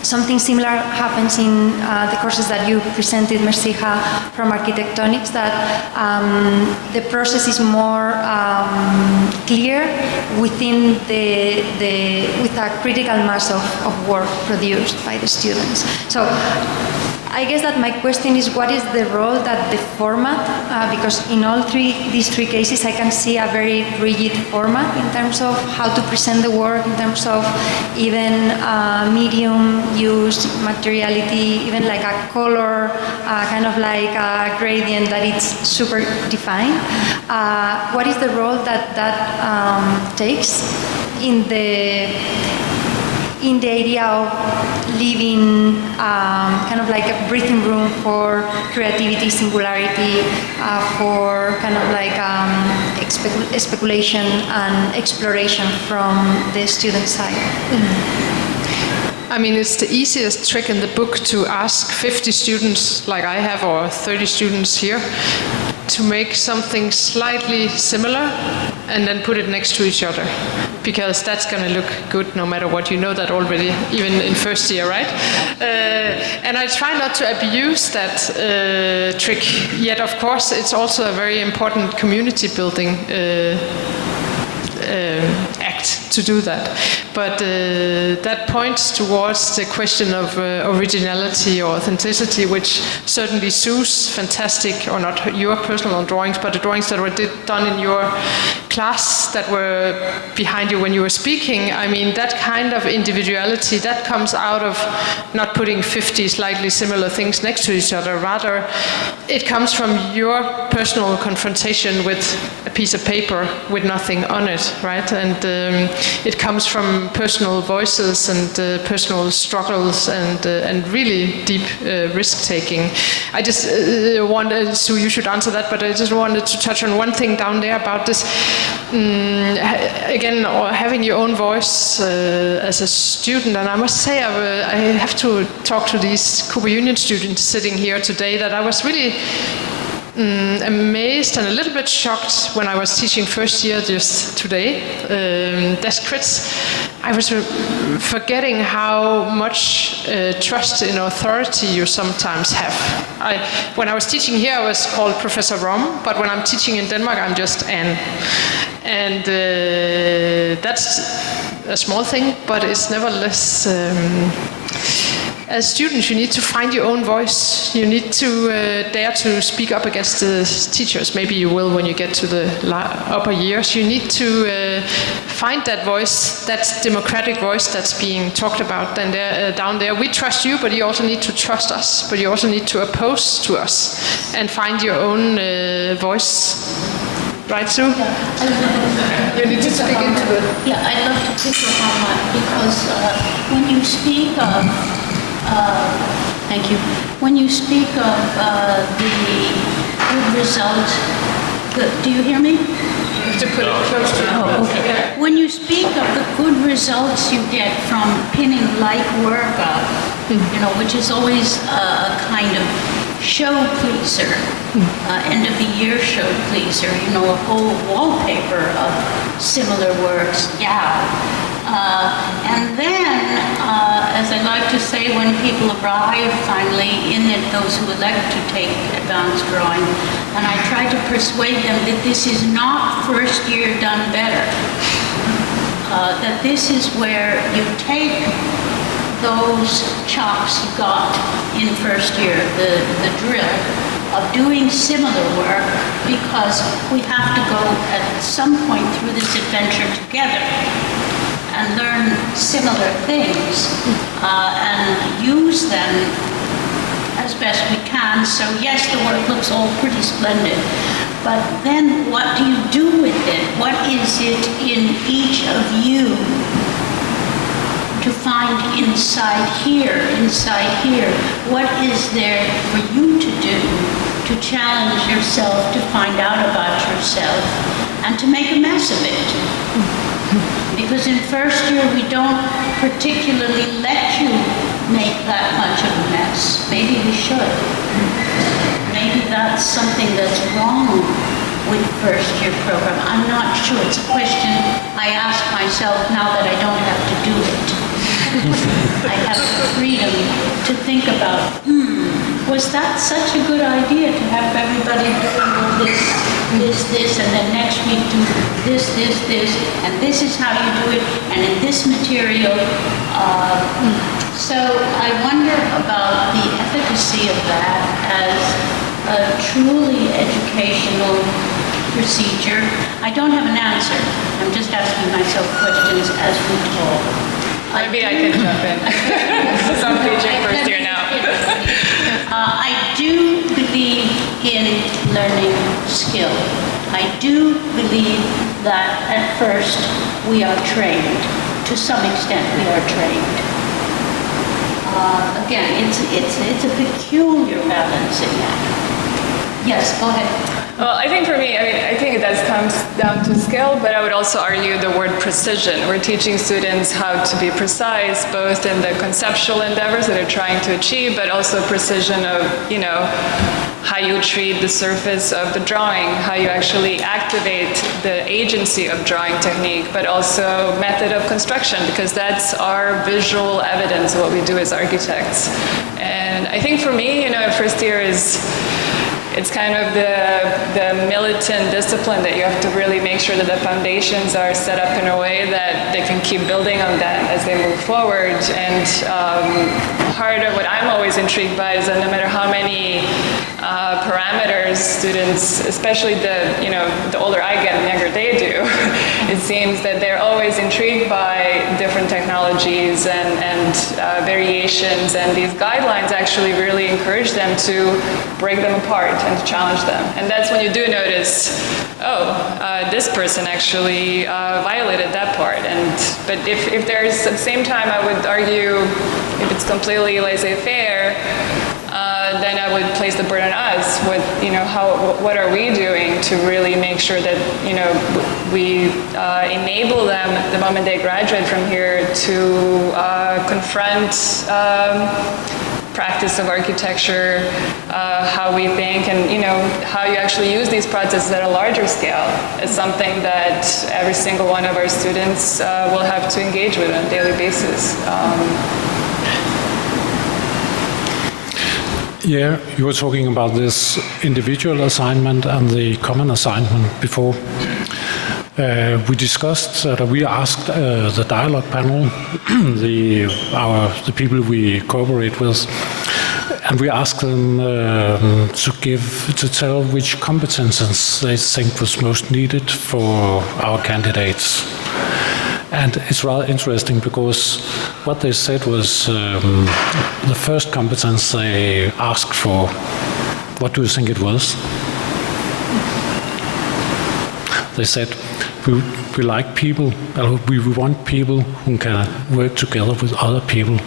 something similar happens in the courses that you presented, Mersiha, from architectonics, that the process is more clear within with a critical mass of work produced by the students. So I guess that my question is, what is the role that the format, because in all these three cases I can see a very rigid format in terms of how to present the work, in terms of even medium use, materiality, even like a color, kind of like a gradient that it's super defined. What is the role that takes in the idea of leaving kind of like a breathing room for creativity, singularity, for kind of like speculation and exploration from the student side? I mean, it's the easiest trick in the book to ask 50 students like I have, or 30 students here, to make something slightly similar and then put it next to each other, because that's going to look good no matter what. You know that already, even in first year, right? And I try not to abuse that trick, yet of course it's also a very important community building act to do that. But that points towards the question of originality or authenticity, which certainly Sue's fantastic, or not your personal drawings, but the drawings that were done in your class that were behind you when you were speaking. I mean, that kind of individuality, that comes out of not putting 50 slightly similar things next to each other. Rather, it comes from your personal confrontation with a piece of paper with nothing on it, right? And it comes from personal voices and personal struggles and really deep risk-taking. I just wanted, Sue, you should answer that, but I just wanted to touch on one thing down there about this, again, or having your own voice as a student. And I must say, I have to talk to these Cooper Union students sitting here today, that I was really amazed and a little bit shocked when I was teaching first year just today, desk crits. I was forgetting how much trust in authority you sometimes have. When I was teaching here, I was called Professor Romme, but when I'm teaching in Denmark, I'm just Anne. And that's a small thing, but it's nevertheless... As students, you need to find your own voice. You need to dare to speak up against the teachers. Maybe you will when you get to the upper years. You need to find that voice, that democratic voice that's being talked about down there. We trust you, but you also need to trust us. But you also need to oppose to us and find your own voice. Right, Sue? Yeah, you need to speak into it. Yeah, I'd love to pick up on that, because when you speak of thank you. When you speak of the good result, do you hear me? You have to put it close to you. Oh, okay. When you speak of the good results you get from pinning like work up, you know, which is always a kind of show pleaser, end of the year show pleaser, you know, a whole wallpaper of similar works, yeah. And then, as I like to say, when people arrive finally in it, those who elect to take advanced drawing, and I try to persuade them that this is not first year done better. that this is where you take those chops you got in first year, the drill of doing similar work, because we have to go at some point through this adventure together and learn similar things and use them as best we can. So yes, the work looks all pretty splendid, but then what do you do with it? What is it in each of you to find inside here? What is there for you to do to challenge yourself, to find out about yourself, and to make a mess of it? Because in first year, we don't particularly let you make that much of a mess. Maybe we should. Maybe that's something that's wrong with first year program. I'm not sure. It's a question I ask myself now that I don't have to do it. I have the freedom to think about, was that such a good idea to have everybody doing this, and then next week do this, and this is how you do it, and in this material. So I wonder about the efficacy of that as a truly educational procedure. I don't have an answer. I'm just asking myself questions as we talk. Maybe I can jump in. Because I'm teaching first year now. I do believe in learning skill. I do believe that at first we are trained. To some extent we are trained. Again, it's a peculiar balance in that. Yes, go ahead. Well, I think for me, I think it does come down to skill, but I would also argue the word precision. We're teaching students how to be precise, both in the conceptual endeavors that they're trying to achieve, but also precision of, how you treat the surface of the drawing, how you actually activate the agency of drawing technique, but also method of construction, because that's our visual evidence of what we do as architects. And I think for me, first year it's kind of the militant discipline that you have to really make sure that the foundations are set up in a way that they can keep building on that as they move forward. And part of what I'm always intrigued by is that no matter how many parameters students, especially the older I get and the younger they do, it seems that they're always intrigued by different technologies and variations, and these guidelines actually really encourage them to break them apart and to challenge them. And that's when you do notice, this person actually violated that part. But if there's, at the same time, I would argue, if it's completely laissez-faire, then I would place the burden on us with, what are we doing to really make sure that, we enable them the moment they graduate from here to confront practice of architecture, how we think, and how you actually use these processes at a larger scale is something that every single one of our students will have to engage with on a daily basis. Yeah, you were talking about this individual assignment and the common assignment before. We discussed that we asked the dialogue panel, the people we cooperate with, and we asked them to tell which competences they think was most needed for our candidates. And it's rather interesting because what they said was the first competence they asked for, what do you think it was? They said, we like people, we want people who can work together with other people,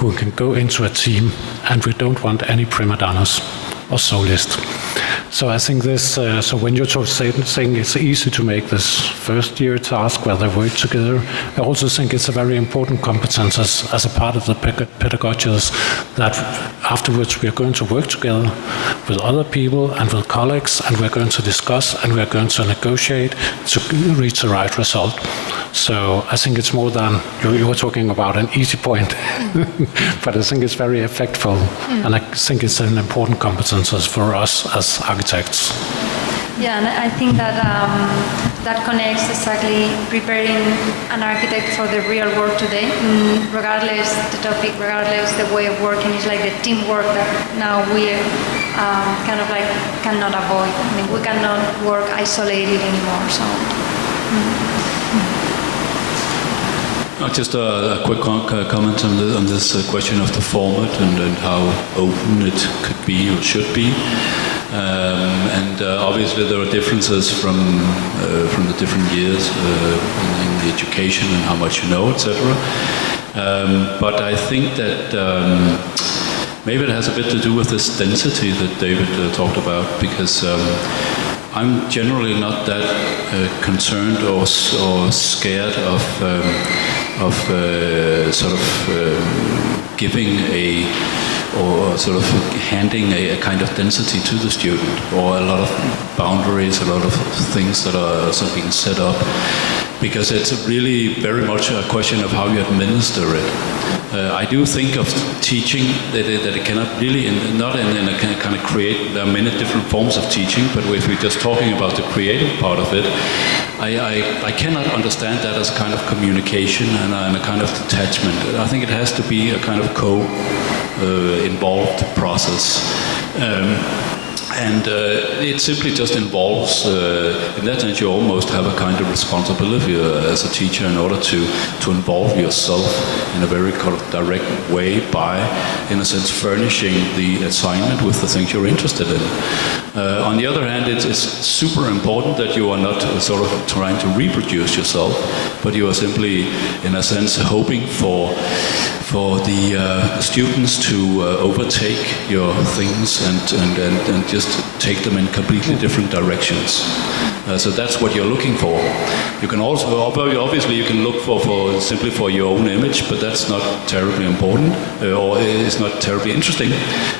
who can go into a team, and we don't want any prima donnas or soloists. So I think this, so when you're saying it's easy to make this first year task where they work together, I also think it's a very important competence as a part of the pedagogies, that afterwards we are going to work together with other people and with colleagues, and we're going to discuss and we're going to negotiate to reach the right result. So I think it's more than, you were talking about an easy point, but I think it's very effectful, and I think it's an important competence for us as architects. Yeah, and I think that that connects exactly preparing an architect for the real world today. Regardless the topic, regardless the way of working, it's like the teamwork that now we kind of like cannot avoid. I mean, we cannot work isolated anymore. So. Just a quick comment on this question of the format and how open it could be or should be. Obviously there are differences from the different years in the education and how much you know, etc. But I think that maybe it has a bit to do with this density that David talked about, because I'm generally not that concerned or scared of giving or sort of handing a kind of density to the student, or a lot of boundaries, a lot of things that are being set up, because it's really very much a question of how you administer it. I do think of teaching that it cannot really, not in a kind of create, there are many different forms of teaching, but if we're just talking about the creative part of it, I cannot understand that as a kind of communication and a kind of detachment. I think it has to be a kind of involved process. It simply just involves, in that sense, you almost have a kind of responsibility as a teacher in order to involve yourself in a very kind of direct way by, in a sense, furnishing the assignment with the things you're interested in. On the other hand, it's super important that you are not sort of trying to reproduce yourself, but you are simply, in a sense, hoping for the students to overtake your things and just take them in completely different directions. So that's what you're looking for. You can also, obviously you can look for simply for your own image, but that's not terribly important, or it's not terribly interesting.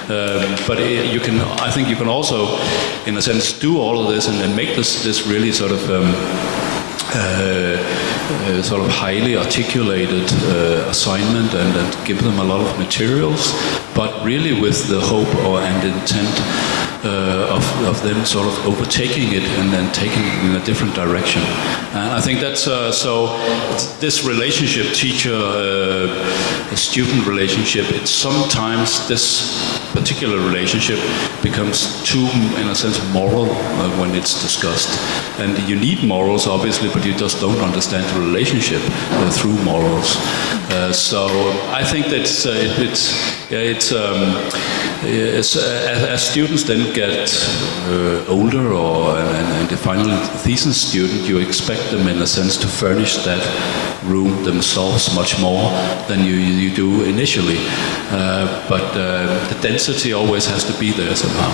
But I think you can also, in a sense, do all of this and make this really sort of highly articulated assignment and give them a lot of materials, but really with the hope and intent of them sort of overtaking it and then taking it in a different direction. And I think that's so this relationship, teacher-student relationship, it's sometimes this particular relationship becomes too, in a sense, moral when it's discussed. And you need morals, obviously, but you just don't understand the relationship through morals. So I think that as students then get older, and the final thesis student, you expect them, in a sense, to furnish that room themselves much more than you do initially. But the density always has to be there somehow.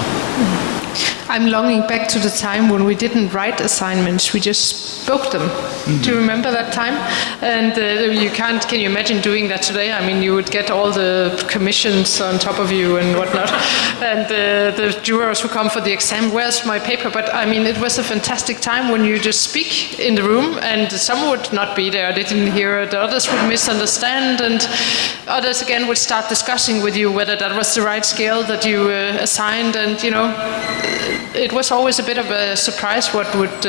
I'm longing back to the time when we didn't write assignments, we just spoke them. Mm-hmm. Do you remember that time? And can you imagine doing that today? I mean, you would get all the commissions on top of you and whatnot, and the jurors who come for the exam, where's my paper? But I mean, it was a fantastic time when you just speak in the room, and some would not be there, they didn't hear it, others would misunderstand, and others again would start discussing with you whether that was the right scale that you assigned, and it was always a bit of a surprise what would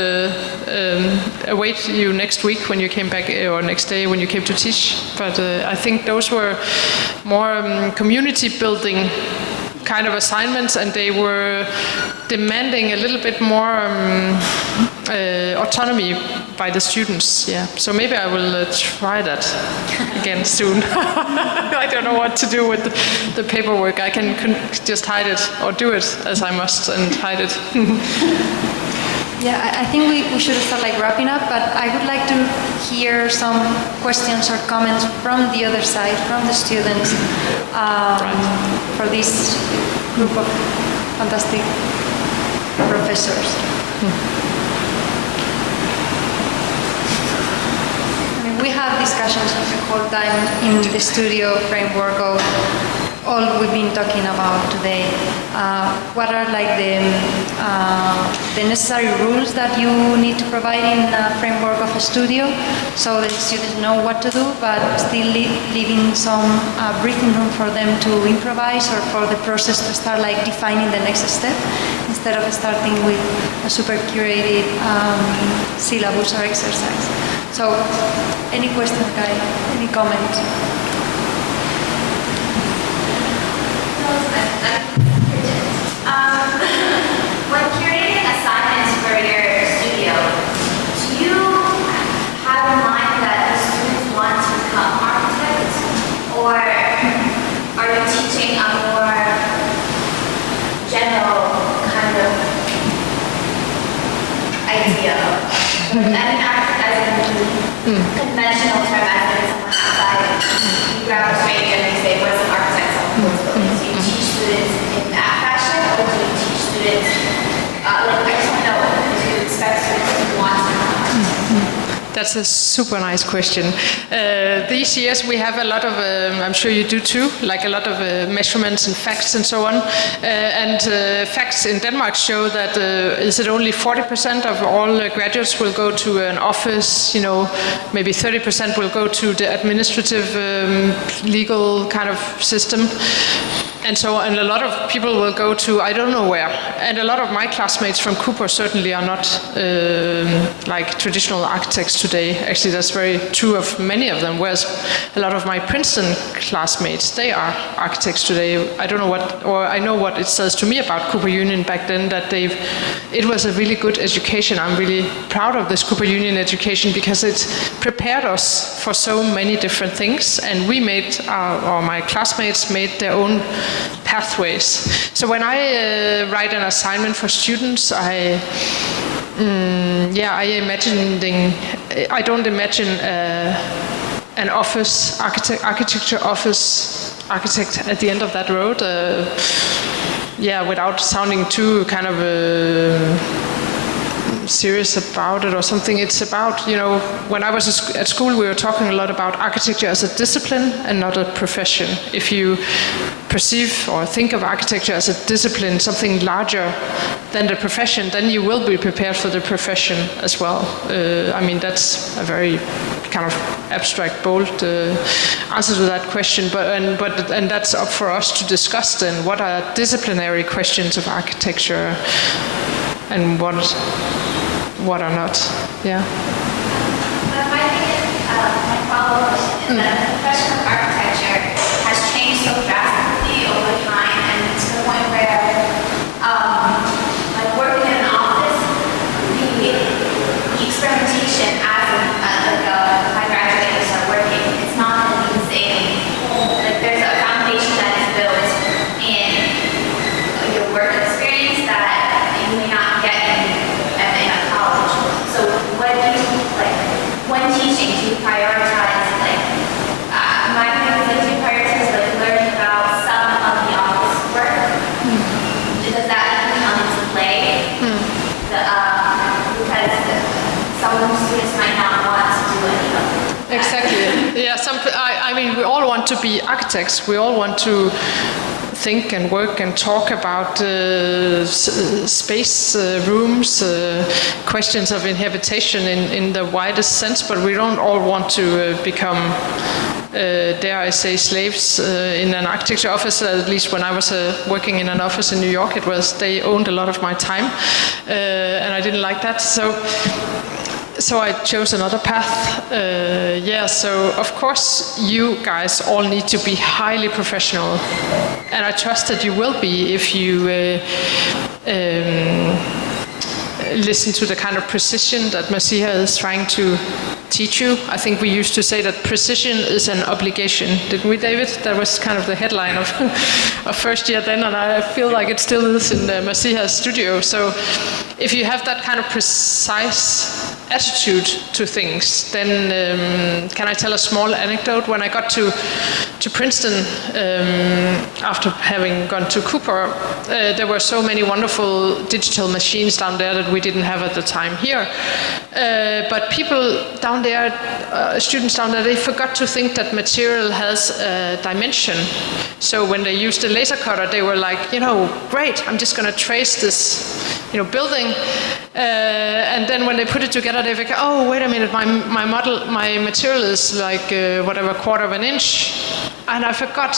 await you next week when you came back, or next day when you came to teach. But I think those were more community building kind of assignments, and they were demanding a little bit more autonomy by the students. Yeah, so maybe I will try that again soon. I don't know what to do with the paperwork. I can just hide it, or do it as I must and hide it. Yeah, I think we should start wrapping up, but I would like to hear some questions or comments from the other side, from the students, for this group of fantastic professors. I mean, we have discussions the whole time in the studio framework of all we've been talking about today. What are the the necessary rules that you need to provide in a framework of a studio, so that students know what to do, but still leaving some breathing room for them to improvise or for the process to start like defining the next step, instead of starting with a super curated syllabus or exercise. So, any questions, guys? Any comments? When curating assignments for your studio, do you have in mind that the students want to become architects, or are you teaching a more general kind of idea? I mean, as in conventional term, as in someone outside, you grab a stranger and you say, what's an architect? So you teach students in that fashion, or do you teach students, I just want to know, do you expect students to want to become? That's a super nice question. These years we have a lot of, I'm sure you do too, like a lot of measurements and facts and so on. Facts in Denmark show that is it only 40% of all graduates will go to an office, maybe 30% will go to the administrative legal kind of system. And a lot of people will go to I don't know where. And a lot of my classmates from Cooper certainly are not like traditional architects today. Actually, that's very true of many of them, whereas a lot of my Princeton classmates, they are architects today. I don't know what, or I know what it says to me about Cooper Union back then, that it was a really good education. I'm really proud of this Cooper Union education because it prepared us for so many different things, and we made, or my classmates made their own pathways. So when I write an assignment for students, I don't imagine an office, architecture office architect at the end of that road, without sounding too kind of serious about it or something. It's about, when I was at school, we were talking a lot about architecture as a discipline and not a profession. If you perceive or think of architecture as a discipline, something larger than the profession, then you will be prepared for the profession as well. I mean, that's a very kind of abstract, bold answer to that question, and that's up for us to discuss then. What are disciplinary questions of architecture and what are not? Yeah. But my thing is, my follow-up question is that the profession of architecture has changed so drastically over time, and to the point where, like working in an office, the experimentation as my graduate start working, it's not going to be the same. Like there's a foundation that is built in your work experience that you may not get in a college. So what do you, when teaching, do you prioritize, my thing is do you prioritize learning about some of the office work? Does that come into play? Because some students might not want to do any of it. Exactly. Yeah. I mean, we all want to be architects. We all want to think and work and talk about space, rooms, questions of inhabitation in the widest sense, but we don't all want to become, dare I say, slaves in an architecture office. At least when I was working in an office in New York, they owned a lot of my time, and I didn't like that. So I chose another path. So of course you guys all need to be highly professional. And I trust that you will be if you listen to the kind of precision that Mersiha is trying to teach you. I think we used to say that precision is an obligation, didn't we, David? That was kind of the headline of first year then, and I feel like it still is in Mersiha's studio. So if you have that kind of precise attitude to things, then can I tell a small anecdote? When I got to Princeton, after having gone to Cooper, there were so many wonderful digital machines down there that we didn't have at the time here. But people down there, students down there, they forgot to think that material has a dimension. So when they used the laser cutter, they were like, great, I'm just going to trace this building. And then when they put it together, they think, oh, wait a minute, my material is like whatever, 1/4 of an inch. And I forgot,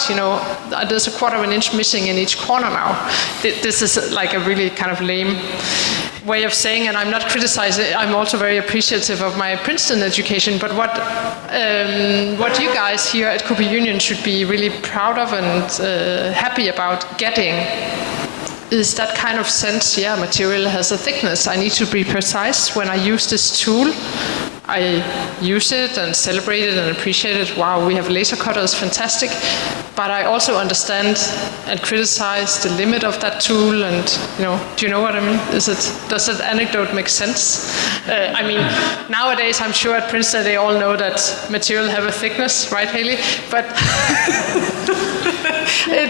there's a 1/4 of an inch missing in each corner now. This is like a really kind of lame way of saying, and I'm not criticizing, I'm also very appreciative of my Princeton education, but what you guys here at Cooper Union should be really proud of and happy about getting is that kind of sense, material has a thickness. I need to be precise when I use this tool. I use it and celebrate it and appreciate it. Wow, we have laser cutters, fantastic. But I also understand and criticize the limit of that tool. And do you know what I mean? Does that anecdote make sense? I mean, nowadays I'm sure at Princeton they all know that material have a thickness, right, Haley? But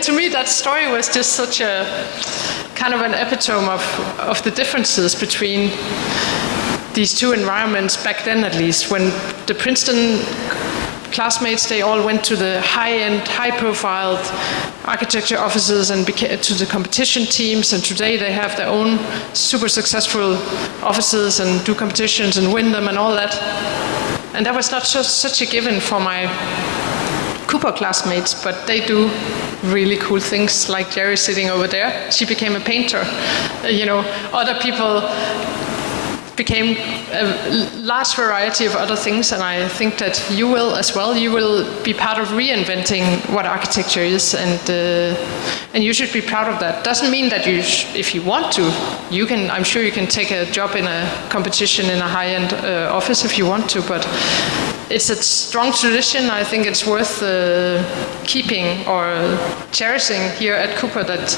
to me that story was just such a kind of an epitome of the differences between these two environments back then, at least, when the Princeton classmates, they all went to the high-end, high-profiled architecture offices and to the competition teams, and today they have their own super successful offices and do competitions and win them and all that. And that was not such a given for my Cooper classmates, but they do really cool things, like Jerry sitting over there. She became a painter. Other people became a large variety of other things, and I think that you will as well. You will be part of reinventing what architecture is, and you should be proud of that. Doesn't mean that if you want to, you can. I'm sure you can take a job in a competition in a high-end office if you want to, but it's a strong tradition. I think it's worth keeping or cherishing here at Cooper, that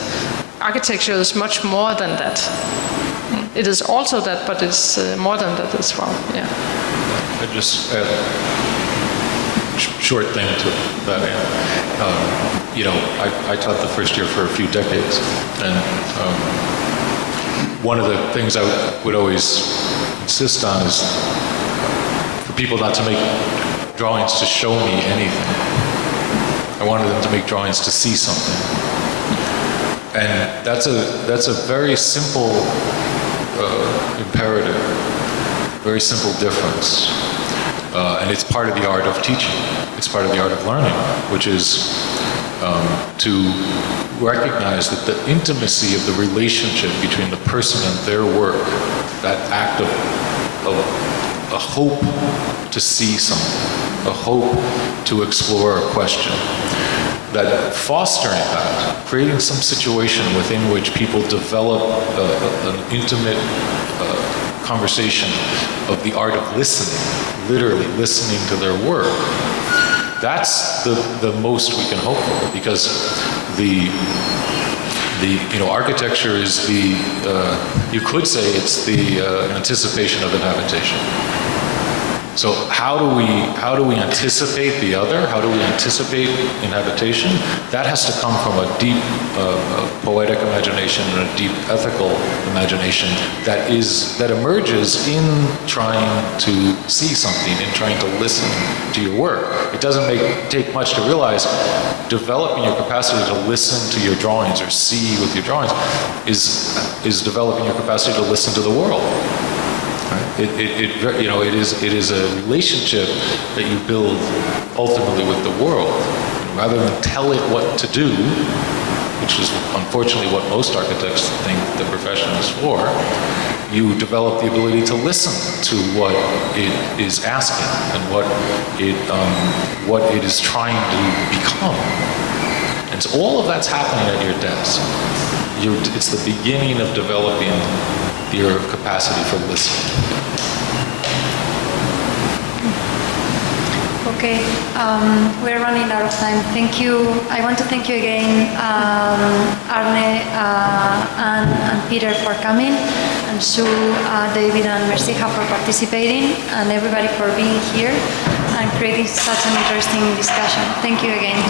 architecture is much more than that. It is also that, but it's more than that as well. Yeah. I just add a short thing to that. I taught the first year for a few decades, and one of the things I would always insist on is for people not to make drawings to show me anything. I wanted them to make drawings to see something, and that's a very simple imperative, very simple difference. And it's part of the art of teaching. It's part of the art of learning, which is to recognize that the intimacy of the relationship between the person and their work, that act of a hope to see something, a hope to explore a question, that fostering that, creating some situation within which people develop an intimate conversation of the art of listening, literally listening to their work, that's the most we can hope for, because the architecture is you could say it's the anticipation of an habitation. So how do we anticipate the other? How do we anticipate inhabitation? That has to come from a deep poetic imagination and a deep ethical imagination that emerges in trying to see something, in trying to listen to your work. It doesn't take much to realize developing your capacity to listen to your drawings or see with your drawings is developing your capacity to listen to the world. It is a relationship that you build ultimately with the world. Rather than tell it what to do, which is unfortunately what most architects think the profession is for, you develop the ability to listen to what it is asking and what it is trying to become. And so all of that's happening at your desk. It's the beginning of developing your capacity for listening. Okay, we're running out of time. Thank you. I want to thank you again, Arne, and Peter for coming, and Sue, David, and Mersiha for participating, and everybody for being here and creating such an interesting discussion. Thank you again.